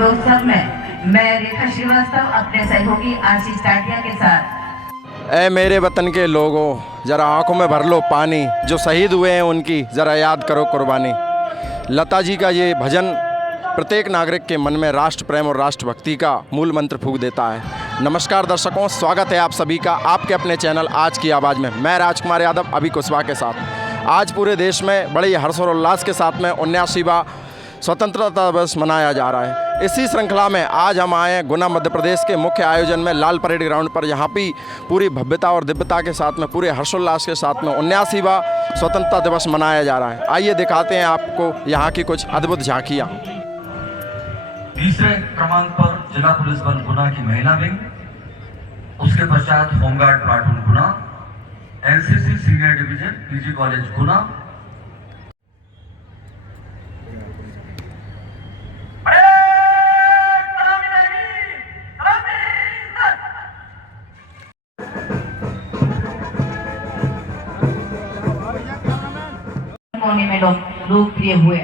महोत्सव में मैं रेखा श्रीवास्तव अपने सहयोगी आशीष टाटिया के साथ। ऐ मेरे वतन के लोगों, ज़रा आंखों में भर लो पानी, जो शहीद हुए हैं उनकी ज़रा याद करो कुर्बानी। लता जी का ये भजन प्रत्येक नागरिक के मन में राष्ट्र प्रेम और राष्ट्रभक्ति का मूल मंत्र फूंक देता है। नमस्कार दर्शकों, स्वागत है आप सभी का आपके अपने चैनल आज की आवाज़ में। मैं राजकुमार यादव अभी कुशवाहा के साथ। आज पूरे देश में बड़े हर्ष और उल्लास के साथ में 79वां स्वतंत्रता दिवस मनाया जा रहा है। इसी श्रृंखला में आज हम आए हैं गुना मध्य प्रदेश के मुख्य आयोजन में लाल परेड ग्राउंड पर। यहाँ भी पूरी भव्यता और दिव्यता के साथ में पूरे हर्षोल्लास के साथ में 79वां स्वतंत्रता दिवस मनाया जा रहा है। आइए दिखाते हैं आपको यहाँ की कुछ अद्भुत झांकियाँ। तीसरे क्रमांक पर जिला पुलिस बल गुना की महिला विंग, उसके पश्चात home guard platoon Guna, NCC senior division PG college Guna, कोने में लोकप्रिय हुए।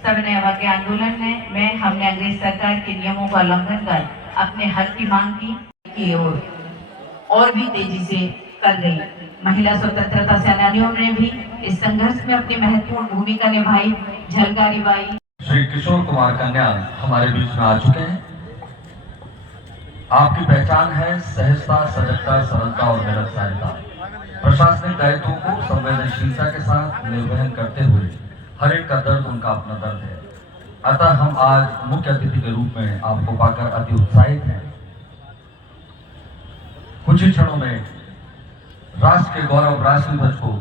सविनय अवज्ञा आंदोलन में हमने अंग्रेज सरकार के नियमों का उल्लंघन कर अपने हक की मांग की और भी तेजी से कर गई। महिला स्वतंत्रता सेनानियों ने भी इस संघर्ष में अपनी महत्वपूर्ण भूमिका निभाई, झलकारी बाई। श्री किशोर कुमार कन्याल हमारे बीच में आ चुके हैं। आपकी पहचान है सहजता, सजगता, सरलता और निरंकारिता। प्रशासनिक दायित्वों को संवेदनशीलता के साथ निर्वहन करते हुए हर एक का दर्द उनका अपना दर्द है। अतः हम आज मुख्य अतिथि के रूप में आपको पाकर अति उत्साहित हैं। कुछ ही क्षणों में राष्ट्र के गौरव राष्ट्रीय ध्वज को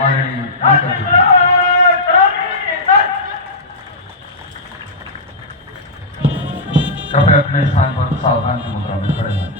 माननीय मुख्य अतिथि कृपया अपने स्थान पर सावधान की मुद्रा में खड़े हैं।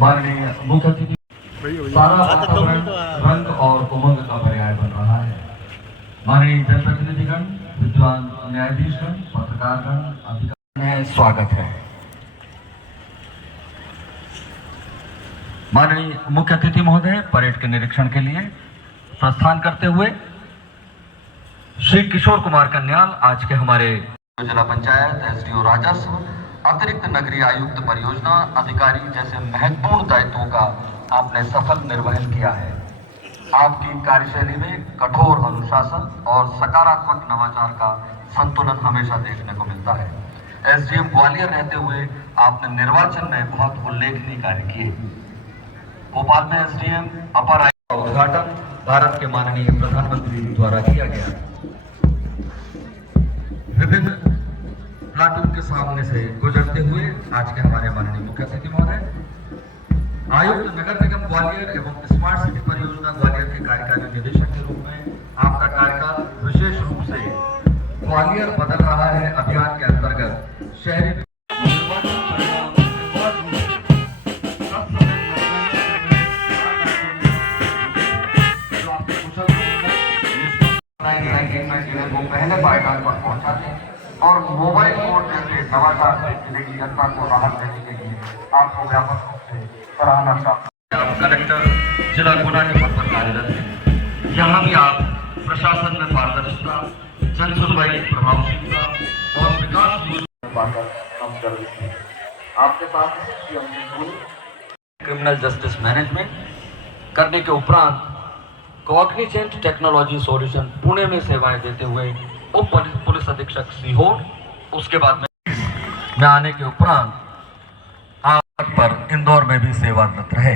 माननीय मुख्य अतिथि, सारा वातावरण रंग और उमंग का पर्याय बन रहा है। माननीय जनप्रतिनिधिगण, विद्वान न्यायाधीशगण, पत्रकारगण, अधिकारी, स्वागत है। माननीय मुख्य अतिथि महोदय परेड के निरीक्षण के लिए प्रस्थान करते हुए श्री किशोर कुमार कन्याल आज के हमारे जिला पंचायत, एसडीओ राजस्व, अतिरिक्त नगरीय आयुक्त परियोजना अधिकारी जैसे महत्वपूर्ण दायित्वों का आपने सफल निर्वहन किया है। आपकी कार्यशैली में कठोर अनुशासन और सकारात्मक नवाचार का संतुलन हमेशा देखने को मिलता है। एसडीएम ग्वालियर रहते हुए आपने निर्वाचन में बहुत उल्लेखनीय कार्य किए। भोपाल में एसडीएम अपर आयुक्त का उद्घाटन भारत के माननीय प्रधानमंत्री द्वारा किया गया। विभिन्न प्लाटून के सामने से गुजरते हुए आज के हमारे माननीय मुख्य अतिथि महोदय आयुक्त नगर निगम ग्वालियर एवं स्मार्ट सिटी परियोजना ग्वालियर के कार्यकारी निदेशक के रूप में आपका कार्यकाल विशेष रूप से ग्वालियर बदल रहा है अभियान के अंतर्गत शहरी पहले पायदान पर पहुंचाते और मोबाइल फोन जैसे नवाचार से जिले की जनता को राहत देने के लिए आपको व्यापक रूप से सराहना प्राप्त। आप कलेक्टर जिला गुना के पद पर कार्यरत हैं। यहाँ भी आप प्रशासन में पारदर्शिता, जन सुनवाई, प्रभावशीलता और विकास पाकर हम गर्वित हैं। आपके साथ क्रिमिनल जस्टिस मैनेजमेंट करने के उपरांत कॉग्निजेंट टेक्नोलॉजी सॉल्यूशन पुणे में सेवाएं देते हुए उप पुलिस अधीक्षक सीहोर, उसके बाद में आने के उपरांत पर इंदौर में भी सेवारत रहे।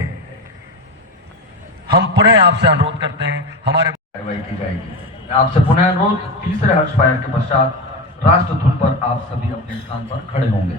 हम पुनः आपसे अनुरोध करते हैं, हमारे कार्रवाई की जाएगी। मैं आपसे पुनः अनुरोध, तीसरे हर्ष फायर के पश्चात राष्ट्र धुन पर आप सभी अपने स्थान पर खड़े होंगे।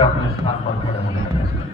अपने स्थान पर खड़े होने का प्रयास करें।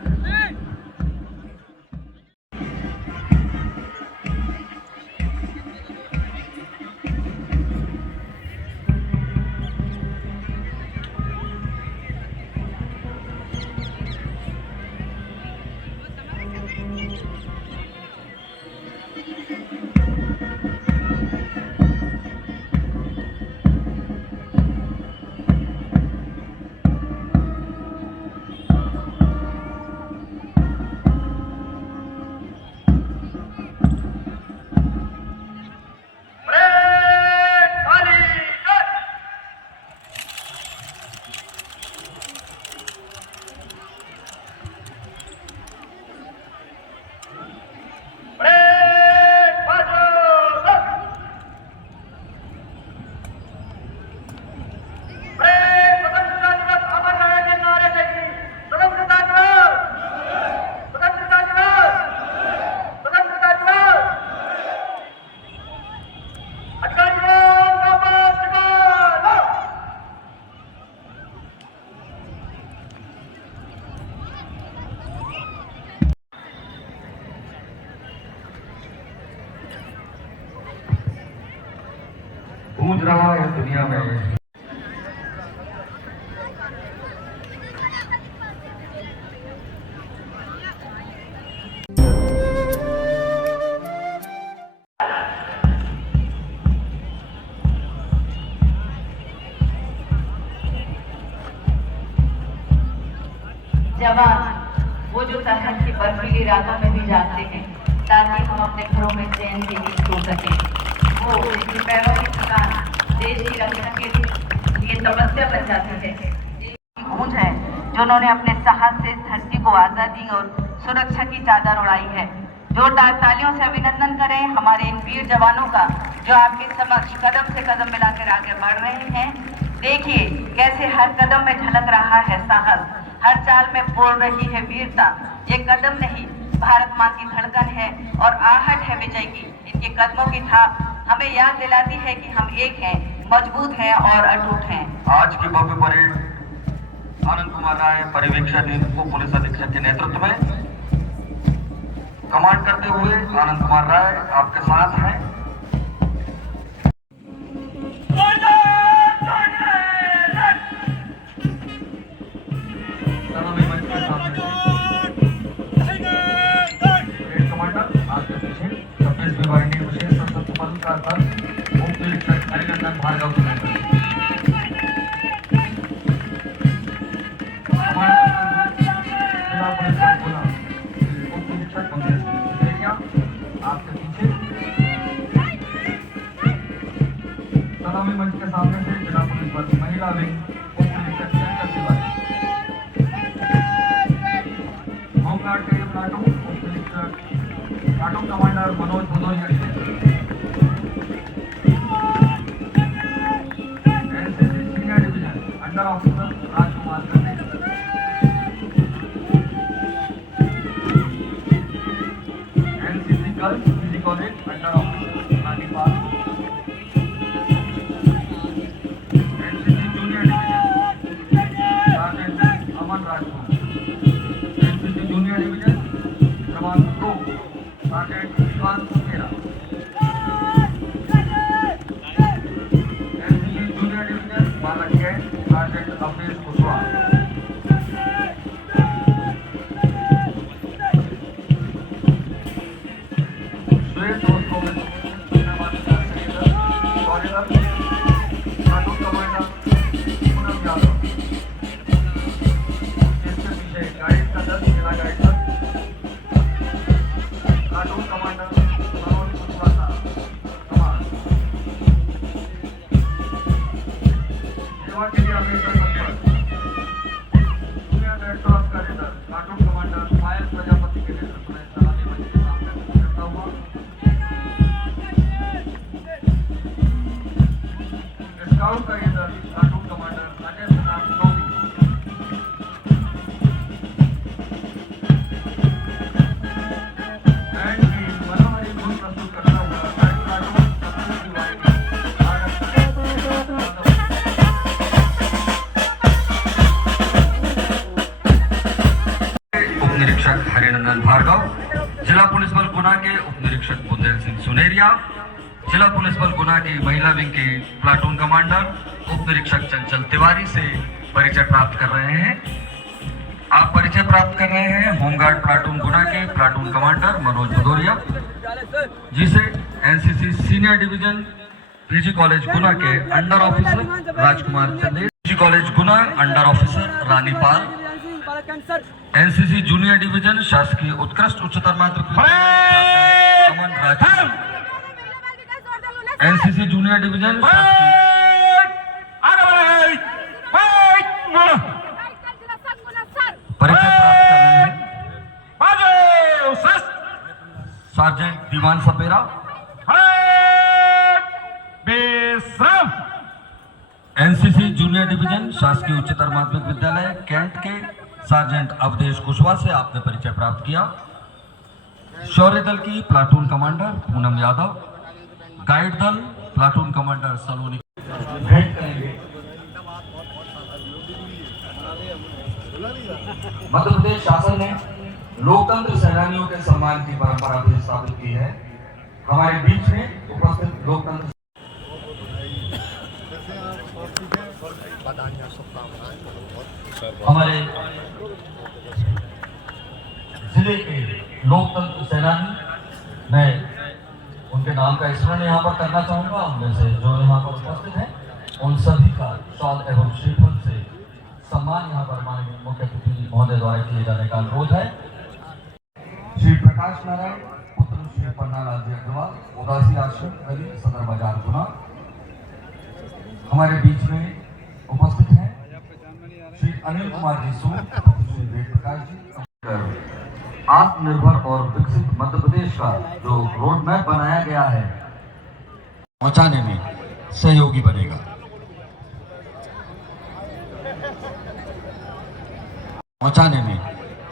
गूंज रहा है दुनिया में जवान वो जो सरहद की बर्फीली रातों में भी जागते हैं ताकि हम अपने घरों में चैन की नींद सो सकें। वो जिनकी पैरों की थकान देश की रक्षा के लिए तपस्या बन जाती है। गूंज है जो उन्होंने अपने साहस से इस धरती को आजादी और सुरक्षा की चादर उड़ाई है। जोरदार तालियों से अभिनंदन करें हमारे इन वीर जवानों का जो आपके समक्ष कदम से कदम मिलाकर आगे बढ़ रहे हैं। देखिए कैसे हर कदम में झलक रहा है साहस, हर चाल में बोल रही है वीरता। ये कदम नहीं भारत माँ की धड़कन है और आहट है विजय की। इनके कदमों की थाप हमें याद दिलाती है कि हम एक हैं, मजबूत हैं और अटूट हैं। आज की भव्य परेड आनंद कुमार राय पर्यवेक्षक उप पुलिस अधीक्षक के नेतृत्व में कमांड करते हुए आनंद कुमार राय आपके साथ हैं। भार्गव सुनेन्द्र। जिला पुलिस बल गुना उप निरीक्षक मंगेश सुनेरिया आपके पीछे। सलामी मंच के सामने से जिला पुलिस बल महिला विंग उप निरीक्षक चंचल तिवारी। होमगार्ड के प्लाटून उप निरीक्षक platoon commander Manoj Bhadauria. NCC senior division under officer Rajkumar Kande. NCC girls PG college under officer Rani Pal. NCC junior division sergeant Aman Rajput. NCC junior division क्रमांक 2 sergeant Vikas Sukhera. NCC junior division बालक कैंट सार्जेंट अवधेश कुशवाहा। श्वेत और Kovind corridor platoon commander Poonam Yadav. इसके पीछे guide का दल जिला गाइड दल प्लाटून कमांडर मनोज कुशवाहा कमान। सेवा के लिए हमेशा तत्पर जूनियर रेड क्रॉस का लीडर प्लाटून कमांडर पायल प्रजापति के नेतृत्व में सलामी मंच के सामने करता हुआ स्काउट का leader platoon commander Ajay Pratap Soni. Band की मनोहरी धुन प्रस्तुत करता हुआ प्लाटून चंचल तिवारी। उप निरीक्षक हरिनंदन भार्गव। जिला पुलिस बल गुना के उप निरीक्षक बुंदेल सिंह सुनेरिया। जिला पुलिस बल गुना की महिला विंग के प्लाटून कमांडर उप निरीक्षक चंचल तिवारी से परिचय प्राप्त कर रहे हैं। आप परिचय प्राप्त कर रहे हैं होमगार्ड प्लाटून गुना के प्लाटून कमांडर मनोज भदौरिया, जिसे NCC senior division PG college Guna के under officer Rajkumar Chandel, PG college Guna under officer Rani Pal. NCC junior division शासकीय उत्कृष्ट उच्चतर माध्यमिक विद्यालय Aman Rajput. NCC junior division परिचय प्राप्त कर रहे हैं sergeant Diwan Sapera. NCC junior division शासकीय उच्चतर माध्यमिक विद्यालय कैंट के सार्जेंट अवधेश कुशवाहा से आपने परिचय प्राप्त किया। शौर्य दल की platoon commander Poonam Yadav. Guide दल प्लाटून कमांडर सलोनी भेंट करेंगे। मध्य प्रदेश शासन ने लोकतंत्र सेनानियों के सम्मान की परंपरा भी स्थापित की है। हमारे बीच में उपस्थित लोकतंत्र हमारे जिले के लोकतंत्र सेनानी, मैं उनके नाम का स्मरण यहाँ पर करना चाहूंगा। उनमें से जो यहाँ पर उपस्थित हैं उन सभी का शॉल एवं श्रीफल से सम्मान यहाँ पर माननीय मुख्य अतिथि महोदय द्वारा किए जाने का अनुरोध है। श्री प्रकाश नारायण पुत्र श्री पन्नालाल जी अग्रवाल, उदासी आश्रम गली सदर बाजार गुना, हमारे बीच में उपस्थित हैं श्री अनिल कुमार जी सूद, श्री वेद प्रकाश जी। आत्मनिर्भर और विकसित मध्य प्रदेश का जो रोड मैप बनाया गया है पहुंचाने में सहयोगी बनेगा। पहुंचाने में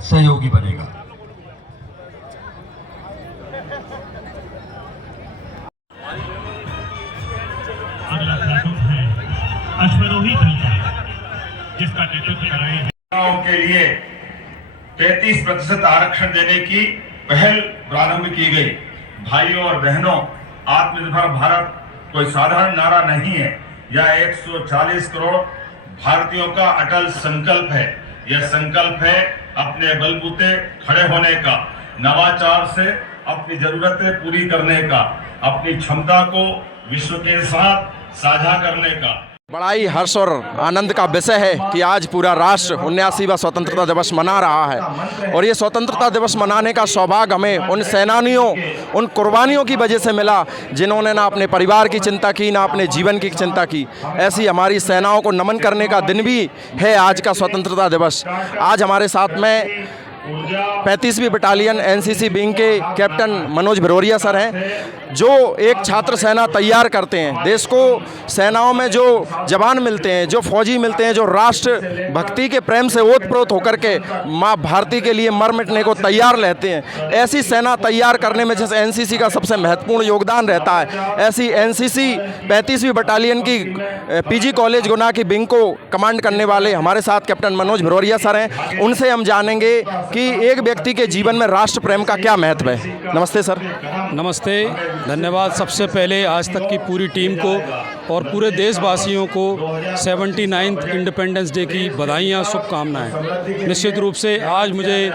सहयोगी बनेगा। अगला प्लाटून है अश्वरोही दल का, जिसका नेतृत्व कर रहे हैं। के लिए 33% आरक्षण देने की पहल प्रारंभ की गई। भाइयों और बहनों, आत्मनिर्भर भारत कोई साधारण नारा नहीं है। यह 140 करोड़ भारतीयों का अटल संकल्प है। यह संकल्प है अपने बलबूते खड़े होने का, नवाचार से अपनी जरूरतें पूरी करने का, अपनी क्षमता को विश्व के साथ साझा करने का बड़ा ही हर्ष और आनंद का विषय है कि आज पूरा राष्ट्र 79वां स्वतंत्रता दिवस मना रहा है और ये स्वतंत्रता दिवस मनाने का सौभाग्य हमें उन सेनानियों, उन कुर्बानियों की वजह से मिला जिन्होंने ना अपने परिवार की चिंता की, ना अपने जीवन की चिंता की। ऐसी हमारी सेनाओं को नमन करने का दिन भी है आज का स्वतंत्रता दिवस। आज हमारे साथ में 35वीं बटालियन एनसीसी विंग के कैप्टन मनोज भरोरिया सर हैं, जो एक छात्र सेना तैयार करते हैं। देश को सेनाओं में जो जवान मिलते हैं, जो फौजी मिलते हैं, जो राष्ट्र भक्ति के प्रेम से ओतप्रोत होकर के माँ भारती के लिए मर मिटने को तैयार रहते हैं, ऐसी सेना तैयार करने में जैसे एनसीसी का सबसे महत्वपूर्ण योगदान रहता है, ऐसी एनसीसी 35वीं बटालियन की पीजी कॉलेज गुना की विंग को कमांड करने वाले हमारे साथ कैप्टन मनोज भरोरिया सर हैं। उनसे हम जानेंगे कि एक व्यक्ति के जीवन में राष्ट्र प्रेम का क्या महत्व है। नमस्ते सर। नमस्ते, धन्यवाद सबसे पहले आज तक की पूरी टीम को और पूरे देशवासियों को 79th इंडिपेंडेंस डे की बधाइयाँ, शुभकामनाएं। निश्चित रूप से आज मुझे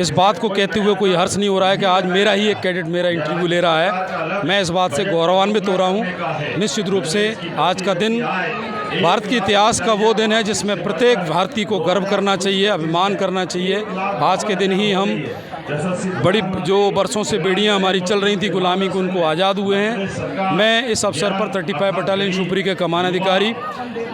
इस बात को कहते हुए कोई हर्ष नहीं हो रहा है कि आज मेरा ही एक कैडेट मेरा इंटरव्यू ले रहा है। मैं इस बात से गौरवान्वित हो रहा हूँ। निश्चित रूप से आज का दिन भारत के इतिहास का वो दिन है जिसमें प्रत्येक भारतीय को गर्व करना चाहिए, अभिमान करना चाहिए। आज के दिन ही हम बड़ी जो वर्षों से बेड़ियां हमारी चल रही थी गुलामी को, उनको आज़ाद हुए हैं। मैं इस अवसर पर 35 बटालियन शिवपुरी के कमान अधिकारी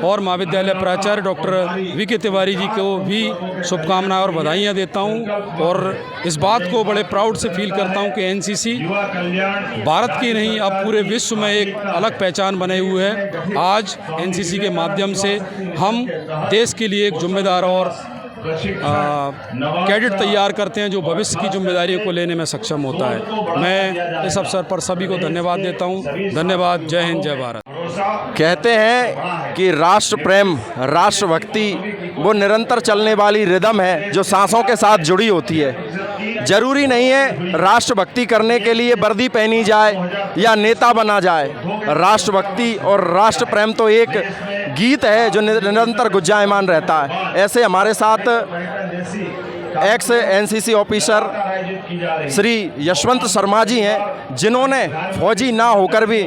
और महाविद्यालय प्राचार्य डॉक्टर वीके तिवारी जी को भी शुभकामनाएं और बधाइयां देता हूं और इस बात को बड़े प्राउड से फील करता हूं कि एनसीसी भारत की नहीं, अब पूरे विश्व में एक अलग पहचान बने हुए है। आज एनसीसी के माध्यम से हम देश के लिए एक जिम्मेदार और कैडेट तैयार करते हैं जो भविष्य की जिम्मेदारियों को लेने में सक्षम होता है। मैं इस अवसर पर सभी को धन्यवाद देता हूं। धन्यवाद। जय हिंद, जय भारत। कहते हैं कि राष्ट्र प्रेम, राष्ट्रभक्ति वो निरंतर चलने वाली रिदम है जो सांसों के साथ जुड़ी होती है। जरूरी नहीं है राष्ट्रभक्ति करने के लिए वर्दी पहनी जाए या नेता बना जाए। राष्ट्रभक्ति और राष्ट्र प्रेम तो एक गीत है जो निरंतर गुंजायमान रहता है। ऐसे हमारे साथ ex NCC officer Shri Yashwant Sharma ji हैं, जिन्होंने फौजी ना होकर भी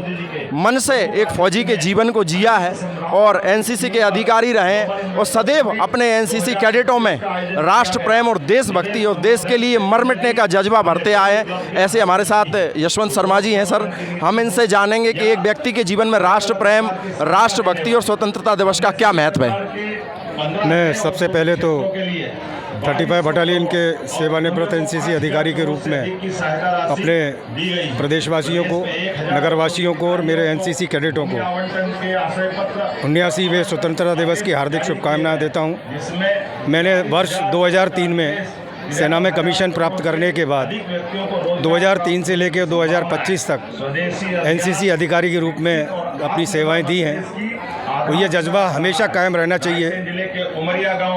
मन से एक फौजी के जीवन को जिया है और एनसीसी के अधिकारी रहे और सदैव अपने एनसीसी कैडेटों में राष्ट्र प्रेम और देशभक्ति और देश के लिए मर मिटने का जज्बा भरते आए हैं। ऐसे हमारे साथ यशवंत शर्मा जी हैं। सर, हम इनसे जानेंगे कि एक व्यक्ति के जीवन में राष्ट्र प्रेम, राष्ट्रभक्ति और स्वतंत्रता दिवस का क्या महत्व है। मैं सबसे पहले तो 35 बटालियन के सेवानिवृत्त एनसीसी अधिकारी के रूप में अपने प्रदेशवासियों को, नगरवासियों को और मेरे एनसीसी कैडेटों को 79वें स्वतंत्रता दिवस की हार्दिक शुभकामनाएं देता हूं। मैंने वर्ष 2003 में सेना में कमीशन प्राप्त करने के बाद 2003 से लेकर 2025 तक एनसीसी अधिकारी के रूप में अपनी सेवाएं दी हैं। तो ये जज्बा हमेशा कायम रहना चाहिए।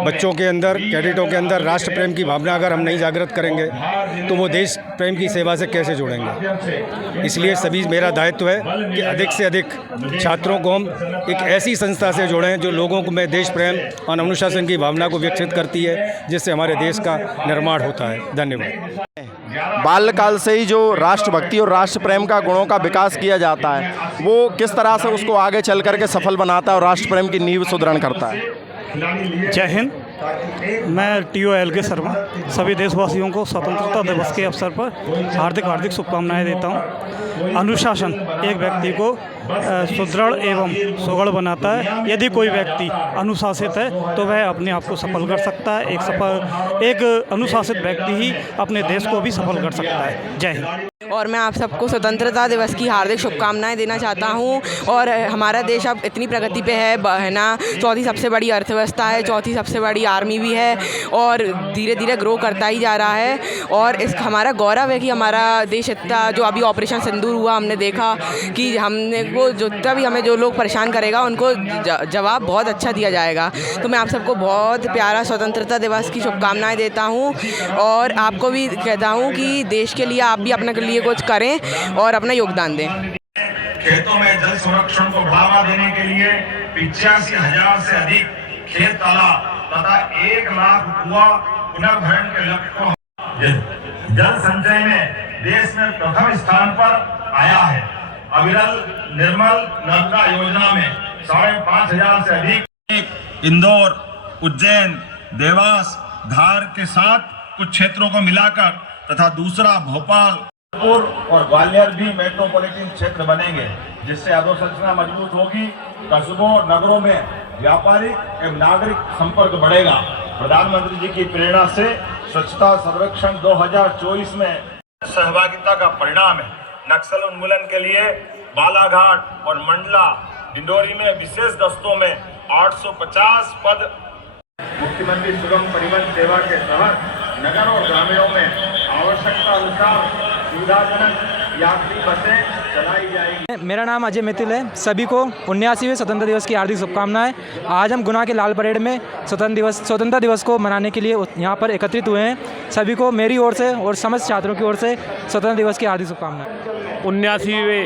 बच्चों के अंदर, कैडेटों के अंदर राष्ट्र प्रेम की भावना अगर हम नहीं जागृत करेंगे तो वो देश प्रेम की सेवा से कैसे जुड़ेंगे। इसलिए सभी मेरा दायित्व है कि अधिक से अधिक छात्रों को हम एक ऐसी संस्था से जोड़ें जो लोगों को में देश प्रेम और अनुशासन की भावना को विकसित करती है, जिससे हमारे देश का निर्माण होता है। धन्यवाद। बाल्यकाल से ही जो राष्ट्रभक्ति और राष्ट्र प्रेम का गुणों का विकास किया जाता है, वो किस तरह से उसको आगे चल करके सफल बनाता है और राष्ट्र प्रेम की नींव सुदृढ़ करता है। जय हिंद। मैं टीओ एल के शर्मा सभी देशवासियों को स्वतंत्रता दिवस के अवसर पर हार्दिक शुभकामनाएं देता हूं। अनुशासन एक व्यक्ति को सुदृढ़ एवं सुगढ़ बनाता है। यदि कोई व्यक्ति अनुशासित है तो वह अपने आप को सफल कर सकता है। एक अनुशासित व्यक्ति ही अपने देश को भी सफल कर सकता है। जय हिंद। और मैं आप सबको स्वतंत्रता दिवस की हार्दिक शुभकामनाएं देना चाहता हूं। और हमारा देश अब इतनी प्रगति पे है ना, चौथी सबसे बड़ी अर्थव्यवस्था है, चौथी सबसे बड़ी आर्मी भी है और धीरे धीरे ग्रो करता ही जा रहा है। और इस हमारा गौरव है कि हमारा देश इतना, जो अभी ऑपरेशन सिंदूर हुआ, हमने देखा कि हमने वो जितना भी हमें जो लोग परेशान करेगा उनको जवाब बहुत अच्छा दिया जाएगा। तो मैं आप सबको बहुत प्यारा स्वतंत्रता दिवस की शुभकामनाएं देता हूं और आपको भी कहता हूं कि देश के लिए आप भी अपने लिए कुछ करें और अपना योगदान दें। खेतों में जल संरक्षण को बढ़ावा देने के लिए 85,000 से अधिक खेत तालाब तथा 1 लाख कुआं पुनर्भरण के लक्ष्य को जल संचय में देश में प्रथम स्थान पर आया है। अविरल निर्मल नर्मदा योजना में 5,500 से अधिक इंदौर, उज्जैन, देवास, धार के साथ कुछ क्षेत्रों को मिलाकर तथा दूसरा भोपाल और ग्वालियर भी मेट्रोपॉलिटन क्षेत्र बनेंगे, जिससे अधोसंरचना मजबूत होगी। कस्बों और नगरों में व्यापारिक एवं नागरिक संपर्क बढ़ेगा। प्रधानमंत्री जी की प्रेरणा से स्वच्छता सर्वेक्षण 2024 में सहभागिता का परिणाम है। नक्सल उन्मूलन के लिए बालाघाट और मंडला, डिंडोरी में विशेष दस्तों में 850 पद। मुख्यमंत्री सुगम परिवहन सेवा के तहत नगर और ग्रामीणों में आवश्यकता अनुसार सुविधाजनक यात्री बसें चलाई जाएगी। मेरा नाम अजय मित्तल है। सभी को 79वें स्वतंत्रता दिवस की हार्दिक शुभकामनाएं। आज हम गुना के लाल परेड में स्वतंत्रता दिवस को मनाने के लिए यहाँ पर एकत्रित हुए हैं। सभी को मेरी ओर से और समस्त छात्रों की ओर से स्वतंत्रता दिवस की हार्दिक शुभकामनाएं। 79वें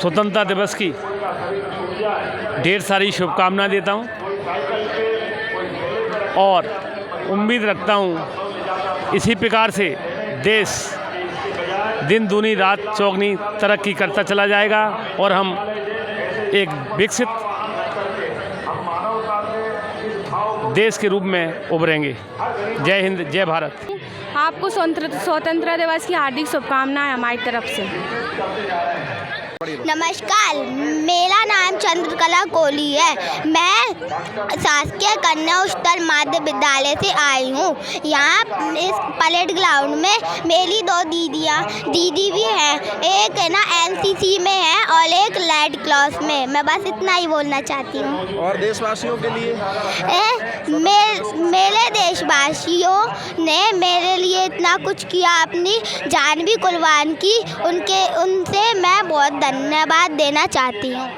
स्वतंत्रता दिवस की ढेर सारी शुभकामनाएं देता हूँ और उम्मीद रखता हूँ इसी प्रकार से देश दिन दूनी रात चौगनी तरक्की करता चला जाएगा और हम एक विकसित देश के रूप में उभरेंगे। जय हिंद, जय भारत। आपको स्वतंत्रता दिवस की हार्दिक शुभकामनाएं हमारी तरफ से। नमस्कार, मेरा नाम चंद्रकला कोहली है। मैं शासकीय कन्या उच्चतर माध्य विद्यालय से आई हूँ। यहाँ इस परेड ग्राउंड में मेरी 2 दीदी भी हैं। एक है ना एनसीसी में है और एक रेड क्रॉस में। मैं बस इतना ही बोलना चाहती हूँ। और देशवासियों के लिए मेरे देशवासियों ने मेरे लिए इतना कुछ किया, अपनी जान भी कुर्बान की। उनसे मैं बहुत धन्यवाद देना चाहती हूँ।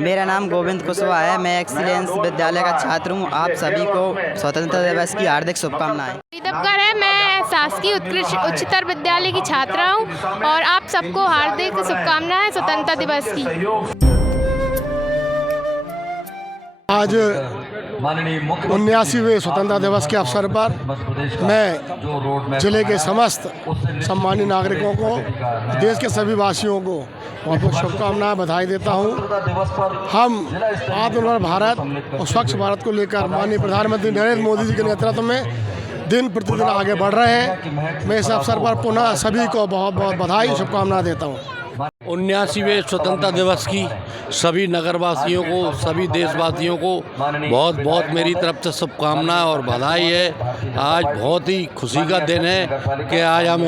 मेरा नाम गोविंद कुशवाहा है। मैं एक्सीलेंस विद्यालय का छात्र हूँ। आप सभी को स्वतंत्रता दिवस की हार्दिक शुभकामनाएं। दबकर है, मैं शासकीय उत्कृष्ट उच्चतर विद्यालय की छात्रा हूँ और आप सबको हार्दिक शुभकामनाएं स्वतंत्रता दिवस की। आज 79वें स्वतंत्रता दिवस के अवसर पर मैं जिले के समस्त सम्मानित नागरिकों को, देश के सभी वासियों को बहुत बहुत शुभकामनाएं, बधाई देता हूं। हम आत्मनिर्भर भारत और स्वच्छ भारत को लेकर माननीय प्रधानमंत्री नरेंद्र मोदी जी के नेतृत्व में दिन प्रतिदिन आगे बढ़ रहे हैं। मैं इस अवसर पर पुनः सभी को बहुत बहुत बधाई, शुभकामनाएं देता हूँ। 79वें स्वतंत्रता दिवस की सभी नगरवासियों को, सभी देशवासियों को बहुत बहुत मेरी तरफ से शुभकामनाएं और बधाई है। आज बहुत ही खुशी का दिन है कि आज हम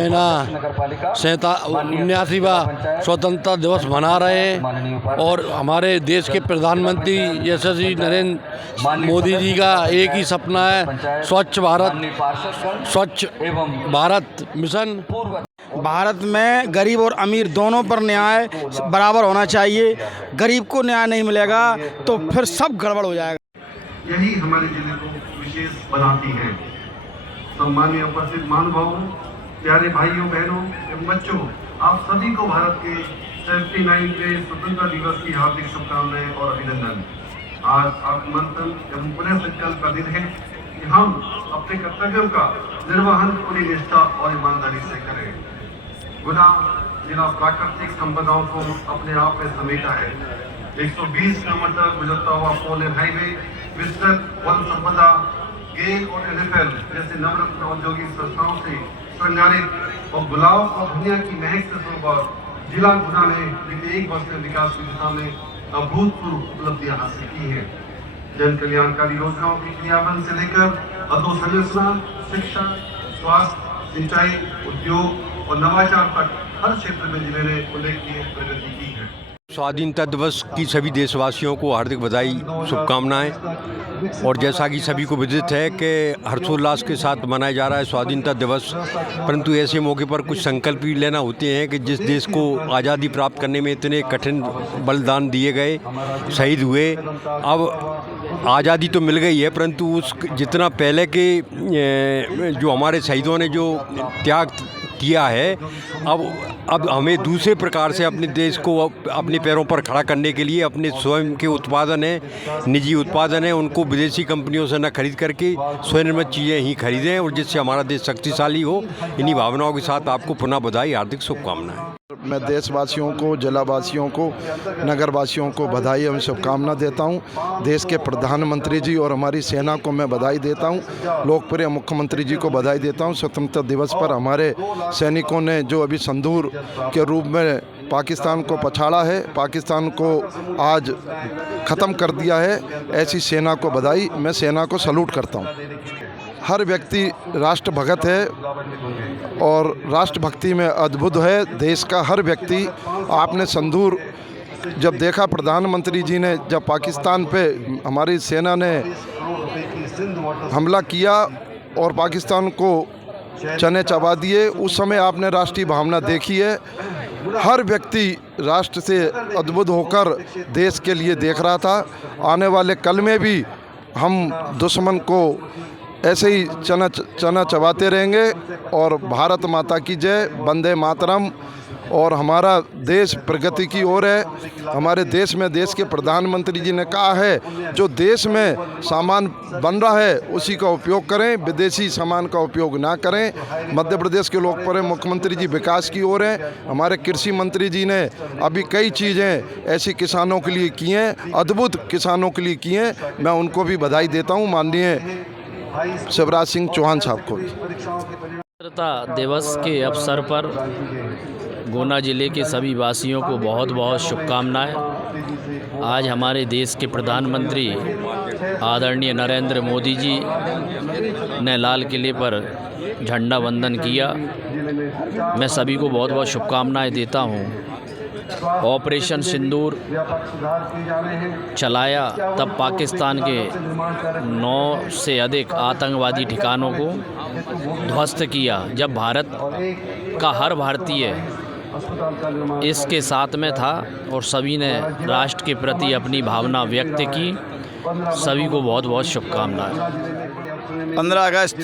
79वां स्वतंत्रता दिवस मना रहे हैं और हमारे देश के प्रधानमंत्री यशस्वी नरेंद्र मोदी जी का एक ही सपना है, स्वच्छ भारत मिशन। भारत में गरीब और अमीर दोनों पर न्याय बराबर होना चाहिए। गरीब को न्याय नहीं मिलेगा तो फिर सब गड़बड़ हो जाएगा। यही हमारे जिले को विशेष बनाती है। सम्मानीय उपस्थित महानुभावों, प्यारे भाइयों बहनों एवं बच्चों, आप सभी को भारत के 79वें स्वतंत्रता दिवस की हार्दिक शुभकामनाएं और अभिनंदन। आज आत्ममंथन एवं पुनः संकल्प का दिन है कि हम अपने कर्तव्यों का निर्वहन पूरी निष्ठा और ईमानदारी से करें। गुना जिला प्राकृतिक संपदाओं को अपने आप में समेटा है। 120 किलोमीटर गुजरता हुआ 4 लेन हाईवे, विस्तृत वन संपदा, गेल और NFL जैसे नवरत्न औद्योगिक संस्थाओं से श्रृंगारित और गुलाब और दुनिया की महक से सरोवर जिला गुना ने बीते 1 वर्ष में विकास की दिशा में अभूतपूर्व उपलब्धियां हासिल की है। जन कल्याणकारी योजनाओं की क्रियान्वयन से लेकर अधोसंरचना, शिक्षा, स्वास्थ्य, सिंचाई, उद्योग और नवाचार तक हर क्षेत्र में जिले ने उल्लेखनीय प्रगति की है। स्वाधीनता दिवस की सभी देशवासियों को हार्दिक बधाई, शुभकामनाएं। और जैसा कि सभी को विदित है कि हर्षोल्लास के साथ मनाया जा रहा है स्वाधीनता दिवस, परंतु ऐसे मौके पर कुछ संकल्प भी लेना होते हैं कि जिस देश को आज़ादी प्राप्त करने में इतने कठिन बलिदान दिए गए, शहीद हुए, अब आज़ादी तो मिल गई है, परंतु उस जितना पहले के जो हमारे शहीदों ने जो त्याग किया है, अब हमें दूसरे प्रकार से अपने देश को अपने पैरों पर खड़ा करने के लिए अपने स्वयं के उत्पादन हैं, निजी उत्पादन हैं, उनको विदेशी कंपनियों से न खरीद करके स्वनिर्मित चीज़ें ही खरीदें और जिससे हमारा देश शक्तिशाली हो। इन्हीं भावनाओं के साथ आपको पुनः बधाई, हार्दिक शुभकामनाएं। मैं देशवासियों को, जिलावासियों को, नगरवासियों को बधाई एवं शुभकामना देता हूं। देश के प्रधानमंत्री जी और हमारी सेना को मैं बधाई देता हूं। लोकप्रिय मुख्यमंत्री जी को बधाई देता हूं। स्वतंत्रता दिवस पर हमारे सैनिकों ने जो अभी संदूर के रूप में पाकिस्तान को पछाड़ा है, पाकिस्तान को आज ख़त्म कर दिया है, ऐसी सेना को बधाई। मैं सेना को सलूट करता हूं। हर व्यक्ति राष्ट्रभक्त है और राष्ट्रभक्ति में अद्भुत है देश का हर व्यक्ति। आपने संदूर जब देखा, प्रधानमंत्री जी ने जब पाकिस्तान पे हमारी सेना ने हमला किया और पाकिस्तान को चने चबा दिए, उस समय आपने राष्ट्रीय भावना देखी है। हर व्यक्ति राष्ट्र से अद्भुत होकर देश के लिए देख रहा था। आने वाले कल में भी हम दुश्मन को ऐसे ही चना चबाते रहेंगे। और भारत माता की जय, वंदे मातरम। और हमारा देश प्रगति की ओर है। हमारे देश में देश के प्रधानमंत्री जी ने कहा है, जो देश में सामान बन रहा है उसी का उपयोग करें, विदेशी सामान का उपयोग ना करें। मध्य प्रदेश के लोकप्रिय मुख्यमंत्री जी विकास की ओर हैं। हमारे कृषि मंत्री जी ने अभी कई चीज़ें ऐसी किसानों के लिए की हैं, अद्भुत किसानों के लिए की हैं। मैं उनको भी बधाई देता हूँ, माननीय शिवराज सिंह चौहान साहब को भी। स्वतंत्रता दिवस के अवसर पर गुना ज़िले के सभी वासियों को बहुत बहुत शुभकामनाएं। आज हमारे देश के प्रधानमंत्री आदरणीय नरेंद्र मोदी जी ने लाल किले पर झंडा वंदन किया। मैं सभी को बहुत बहुत शुभकामनाएं देता हूं। ऑपरेशन सिंदूर चलाया तब पाकिस्तान के 9 से अधिक आतंकवादी ठिकानों को ध्वस्त किया, जब भारत का हर भारतीय इसके साथ में था और सभी ने राष्ट्र के प्रति अपनी भावना व्यक्त की। सभी को बहुत बहुत शुभकामनाएं। 15 अगस्त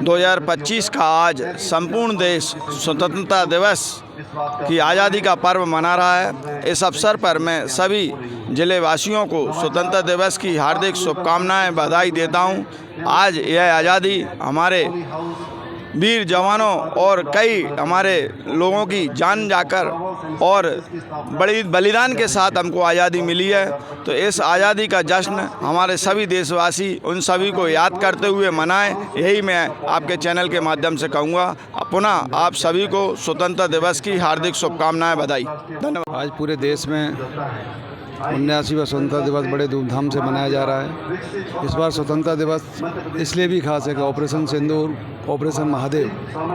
2025 का आज संपूर्ण देश स्वतंत्रता दिवस की आज़ादी का पर्व मना रहा है। इस अवसर पर मैं सभी जिले वासियों को स्वतंत्रता दिवस की हार्दिक शुभकामनाएं, बधाई देता हूं। आज यह आज़ादी हमारे वीर जवानों और कई हमारे लोगों की जान जाकर और बड़ी बलिदान के साथ हमको आज़ादी मिली है। तो इस आज़ादी का जश्न हमारे सभी देशवासी उन सभी को याद करते हुए मनाएं, यही मैं आपके चैनल के माध्यम से कहूँगा। पुनः आप सभी को स्वतंत्रता दिवस की हार्दिक शुभकामनाएं, बधाई, धन्यवाद। आज पूरे देश में 79वां स्वतंत्रता दिवस बड़े धूमधाम से मनाया जा रहा है। इस बार स्वतंत्रता दिवस इसलिए भी खास है कि ऑपरेशन सिंदूर, ऑपरेशन महादेव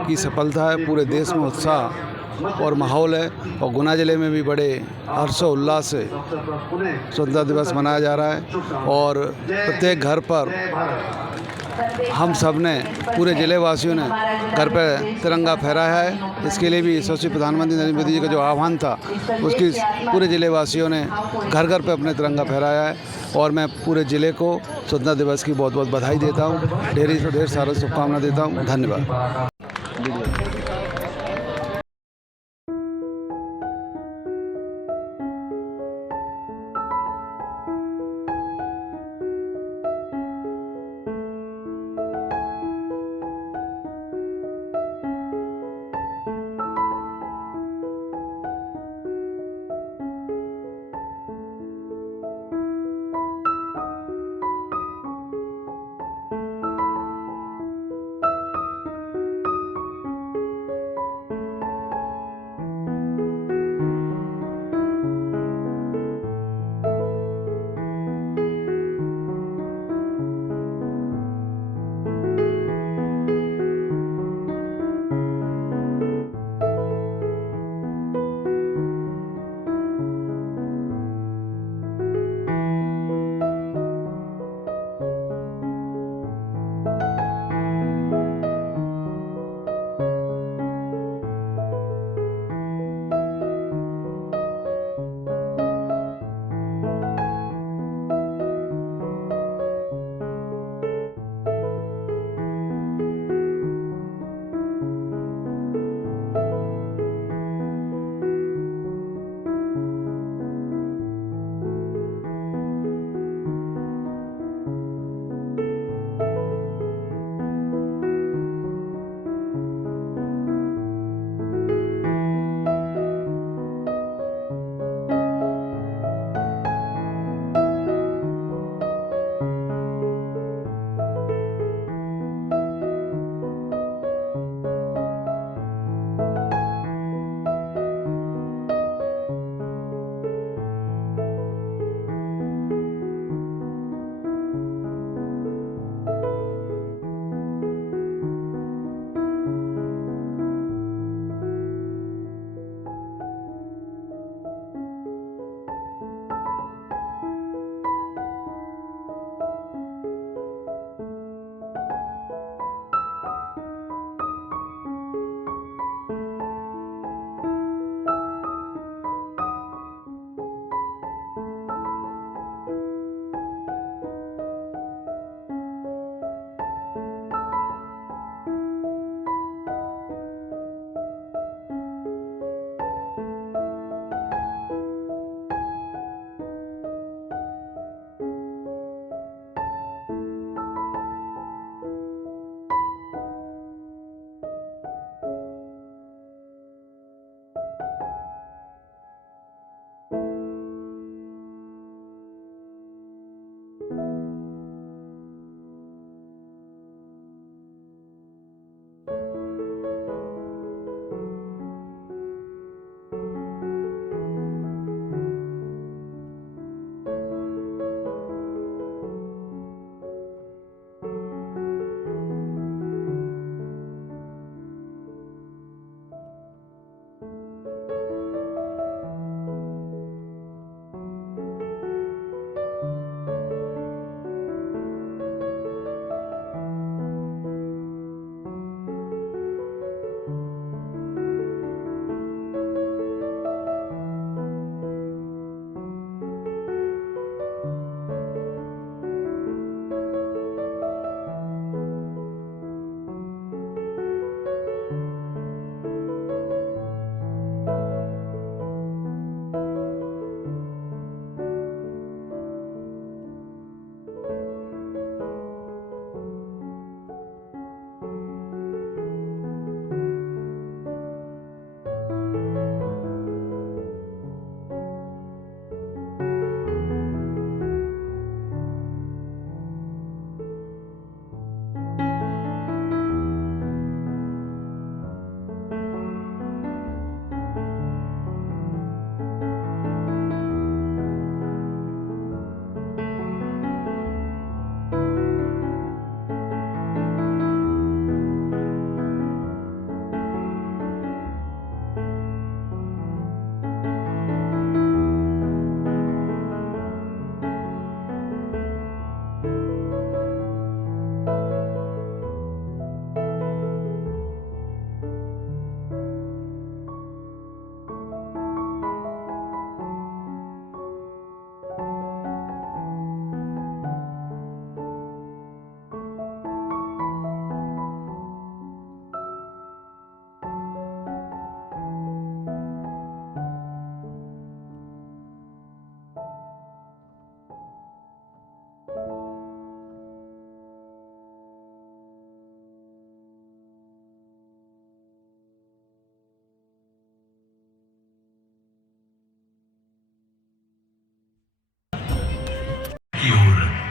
की सफलता है। पूरे देश में उत्साह और माहौल है और गुना ज़िले में भी बड़े हर्षोल्लास से स्वतंत्रता दिवस मनाया जा रहा है। और प्रत्येक घर पर हम सब ने, पूरे ज़िले वासियों ने घर पर तिरंगा फहराया है। इसके लिए भी यशस्वी प्रधानमंत्री नरेंद्र मोदी जी का जो आह्वान था, उसकी पूरे ज़िले वासियों ने घर घर पे अपने तिरंगा फहराया है। और मैं पूरे ज़िले को स्वतंत्रता दिवस की बहुत बहुत बधाई देता हूँ, ढेर सारा शुभकामना देता हूँ। धन्यवाद।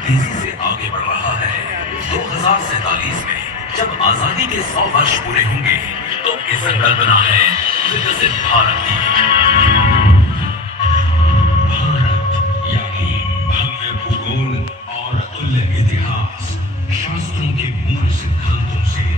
तेजी से आगे बढ़ रहा है। 2047 में जब आजादी के 100 वर्ष पूरे होंगे तो ये संकल्पना है विकसित भारत की। भारत यानी भव्य भूगोल और अतुल्य इतिहास, शास्त्रों के मूल सिद्धांतों से।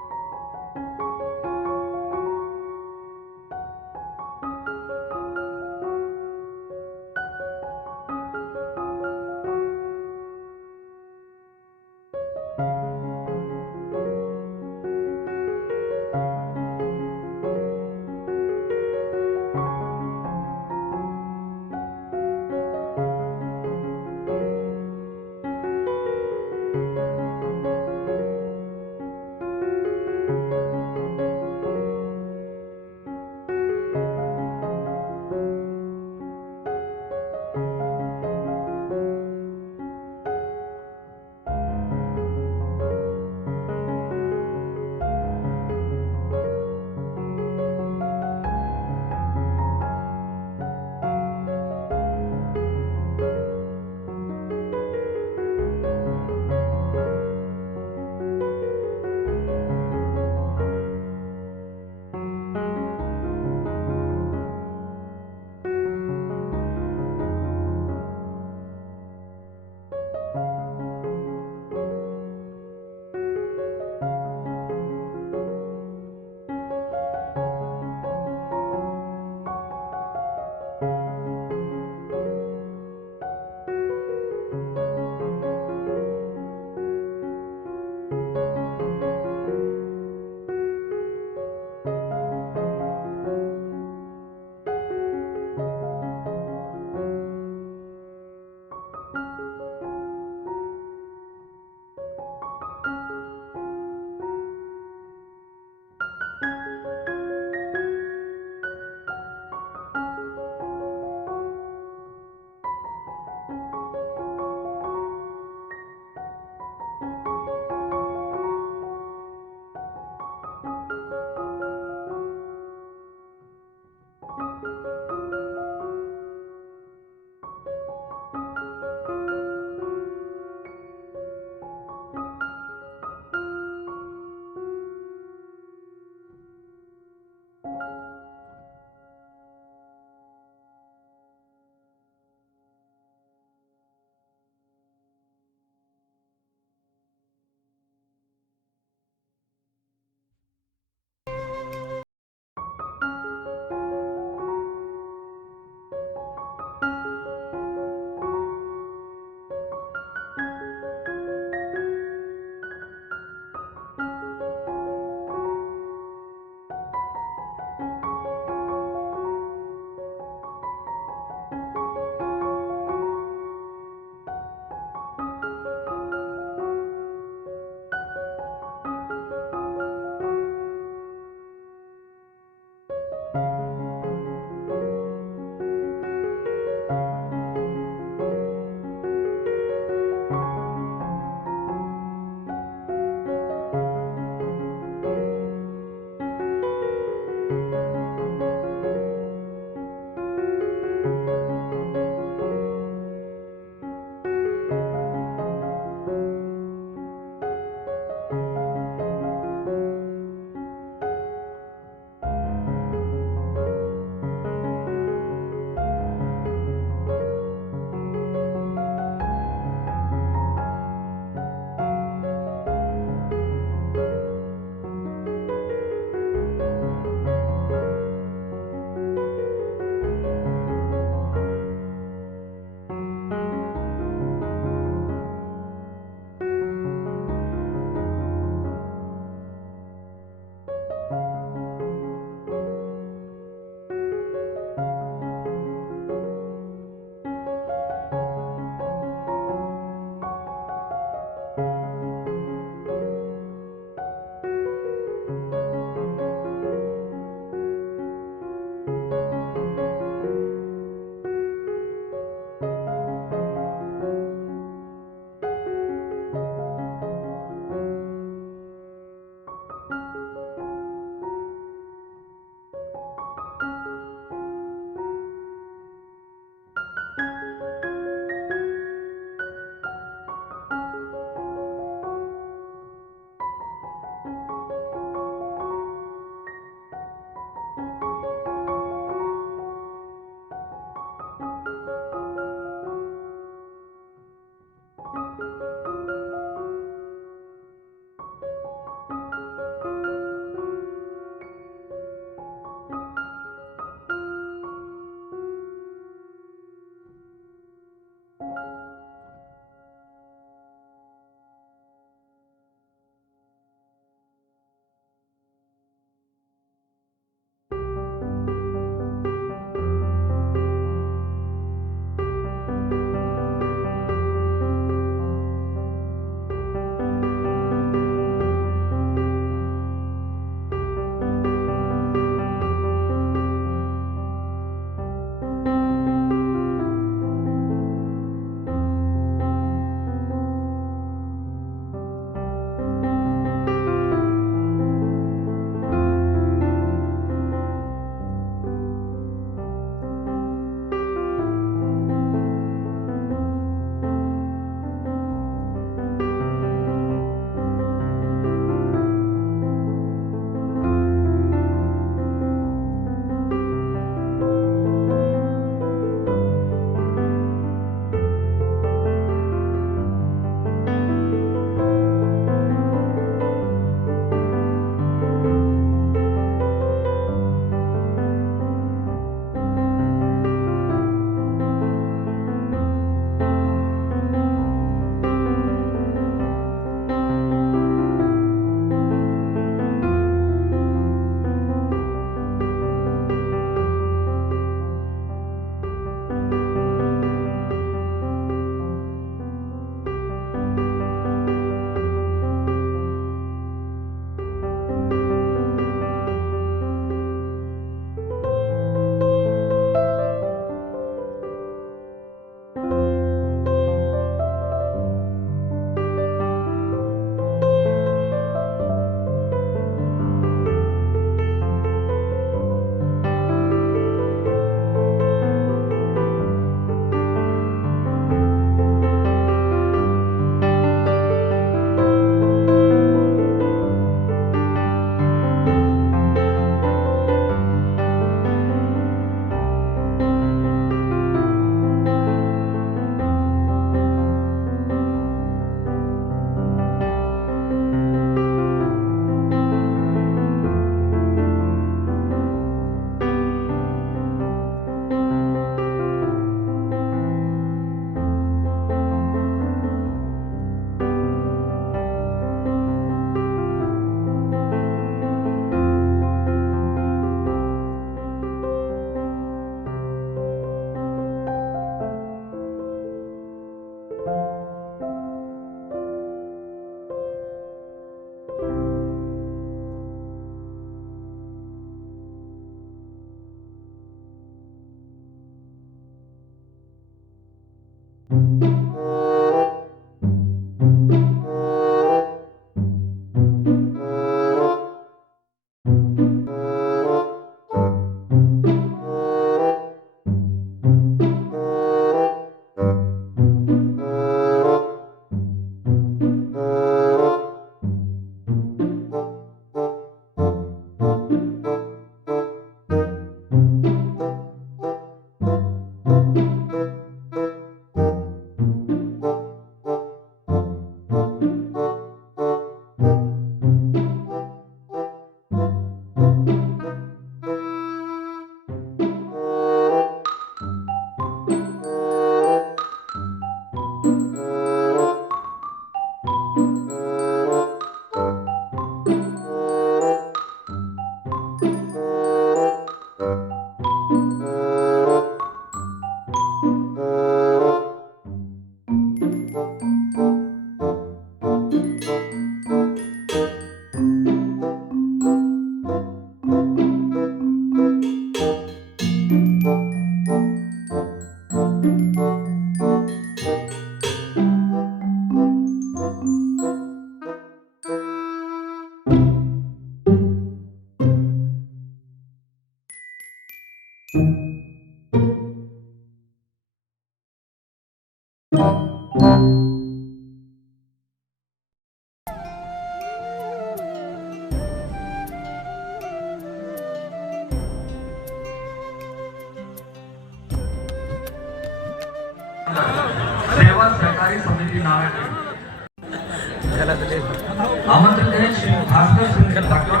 आमंत्रित हैं श्री भास्कर सिंह ठाकुर,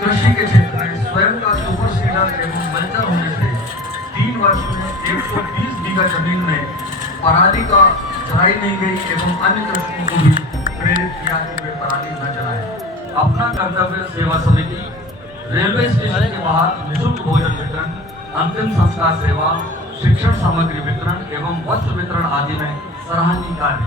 कृषि के क्षेत्र में स्वयं का सुपर सीडर एवं मंचर होने से 3 वर्ष में 120 बीघा जमीन में पराली का चराई नहीं गई एवं अन्य कृषकों को भी प्रेरित किया कि वे पराली न जलाएं। अपना कर्तव्य सेवा समिति रेलवे स्टेशन के बाहर निःशुल्क भोजन वितरण, अंतिम संस्कार सेवा, शिक्षण सामग्री वितरण एवं वस्त्र वितरण आदि में सराहनीय कार्य।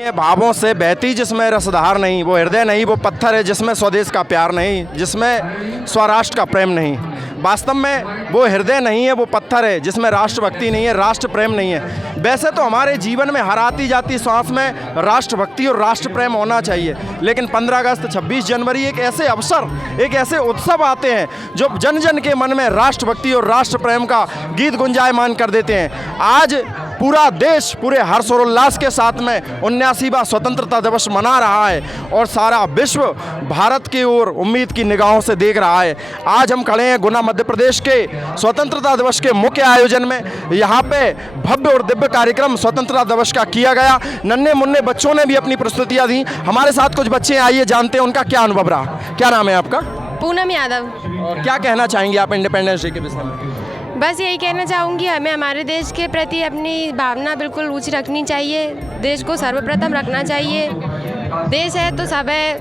ये भावों से बहती जिसमें रसधार नहीं, वो हृदय नहीं, वो पत्थर है जिसमें स्वदेश का प्यार नहीं, जिसमें स्वराष्ट्र का प्रेम नहीं। वास्तव में वो हृदय नहीं है, वो पत्थर है जिसमें राष्ट्रभक्ति नहीं है, राष्ट्र प्रेम नहीं है। वैसे तो हमारे जीवन में हर आती जाती सांस में राष्ट्रभक्ति और राष्ट्र प्रेम होना चाहिए, लेकिन 15 अगस्त 26 जनवरी एक ऐसे अवसर, एक ऐसे उत्सव आते हैं जो जन जन के मन में राष्ट्रभक्ति और राष्ट्र प्रेम का गीत गुंजायमान कर देते हैं। आज पूरा देश पूरे हर्षोल्लास के साथ में 79वां स्वतंत्रता दिवस मना रहा है और सारा विश्व भारत की ओर उम्मीद की निगाहों से देख रहा है। आज हम खड़े हैं गुना मध्य प्रदेश के स्वतंत्रता दिवस के मुख्य आयोजन में। यहाँ पे भव्य और दिव्य कार्यक्रम स्वतंत्रता दिवस का किया गया। नन्हे मुन्ने बच्चों ने भी अपनी प्रस्तुतियाँ दी। हमारे साथ कुछ बच्चे आइए जानते हैं उनका क्या अनुभव रहा। क्या नाम है आपका? पूनम यादव। और क्या कहना चाहेंगे आप इंडिपेंडेंस डे के विषय में? बस यही कहना चाहूँगी, हमें हमारे देश के प्रति अपनी भावना बिल्कुल ऊँची रखनी चाहिए। देश को सर्वप्रथम रखना चाहिए। देश है तो सब है।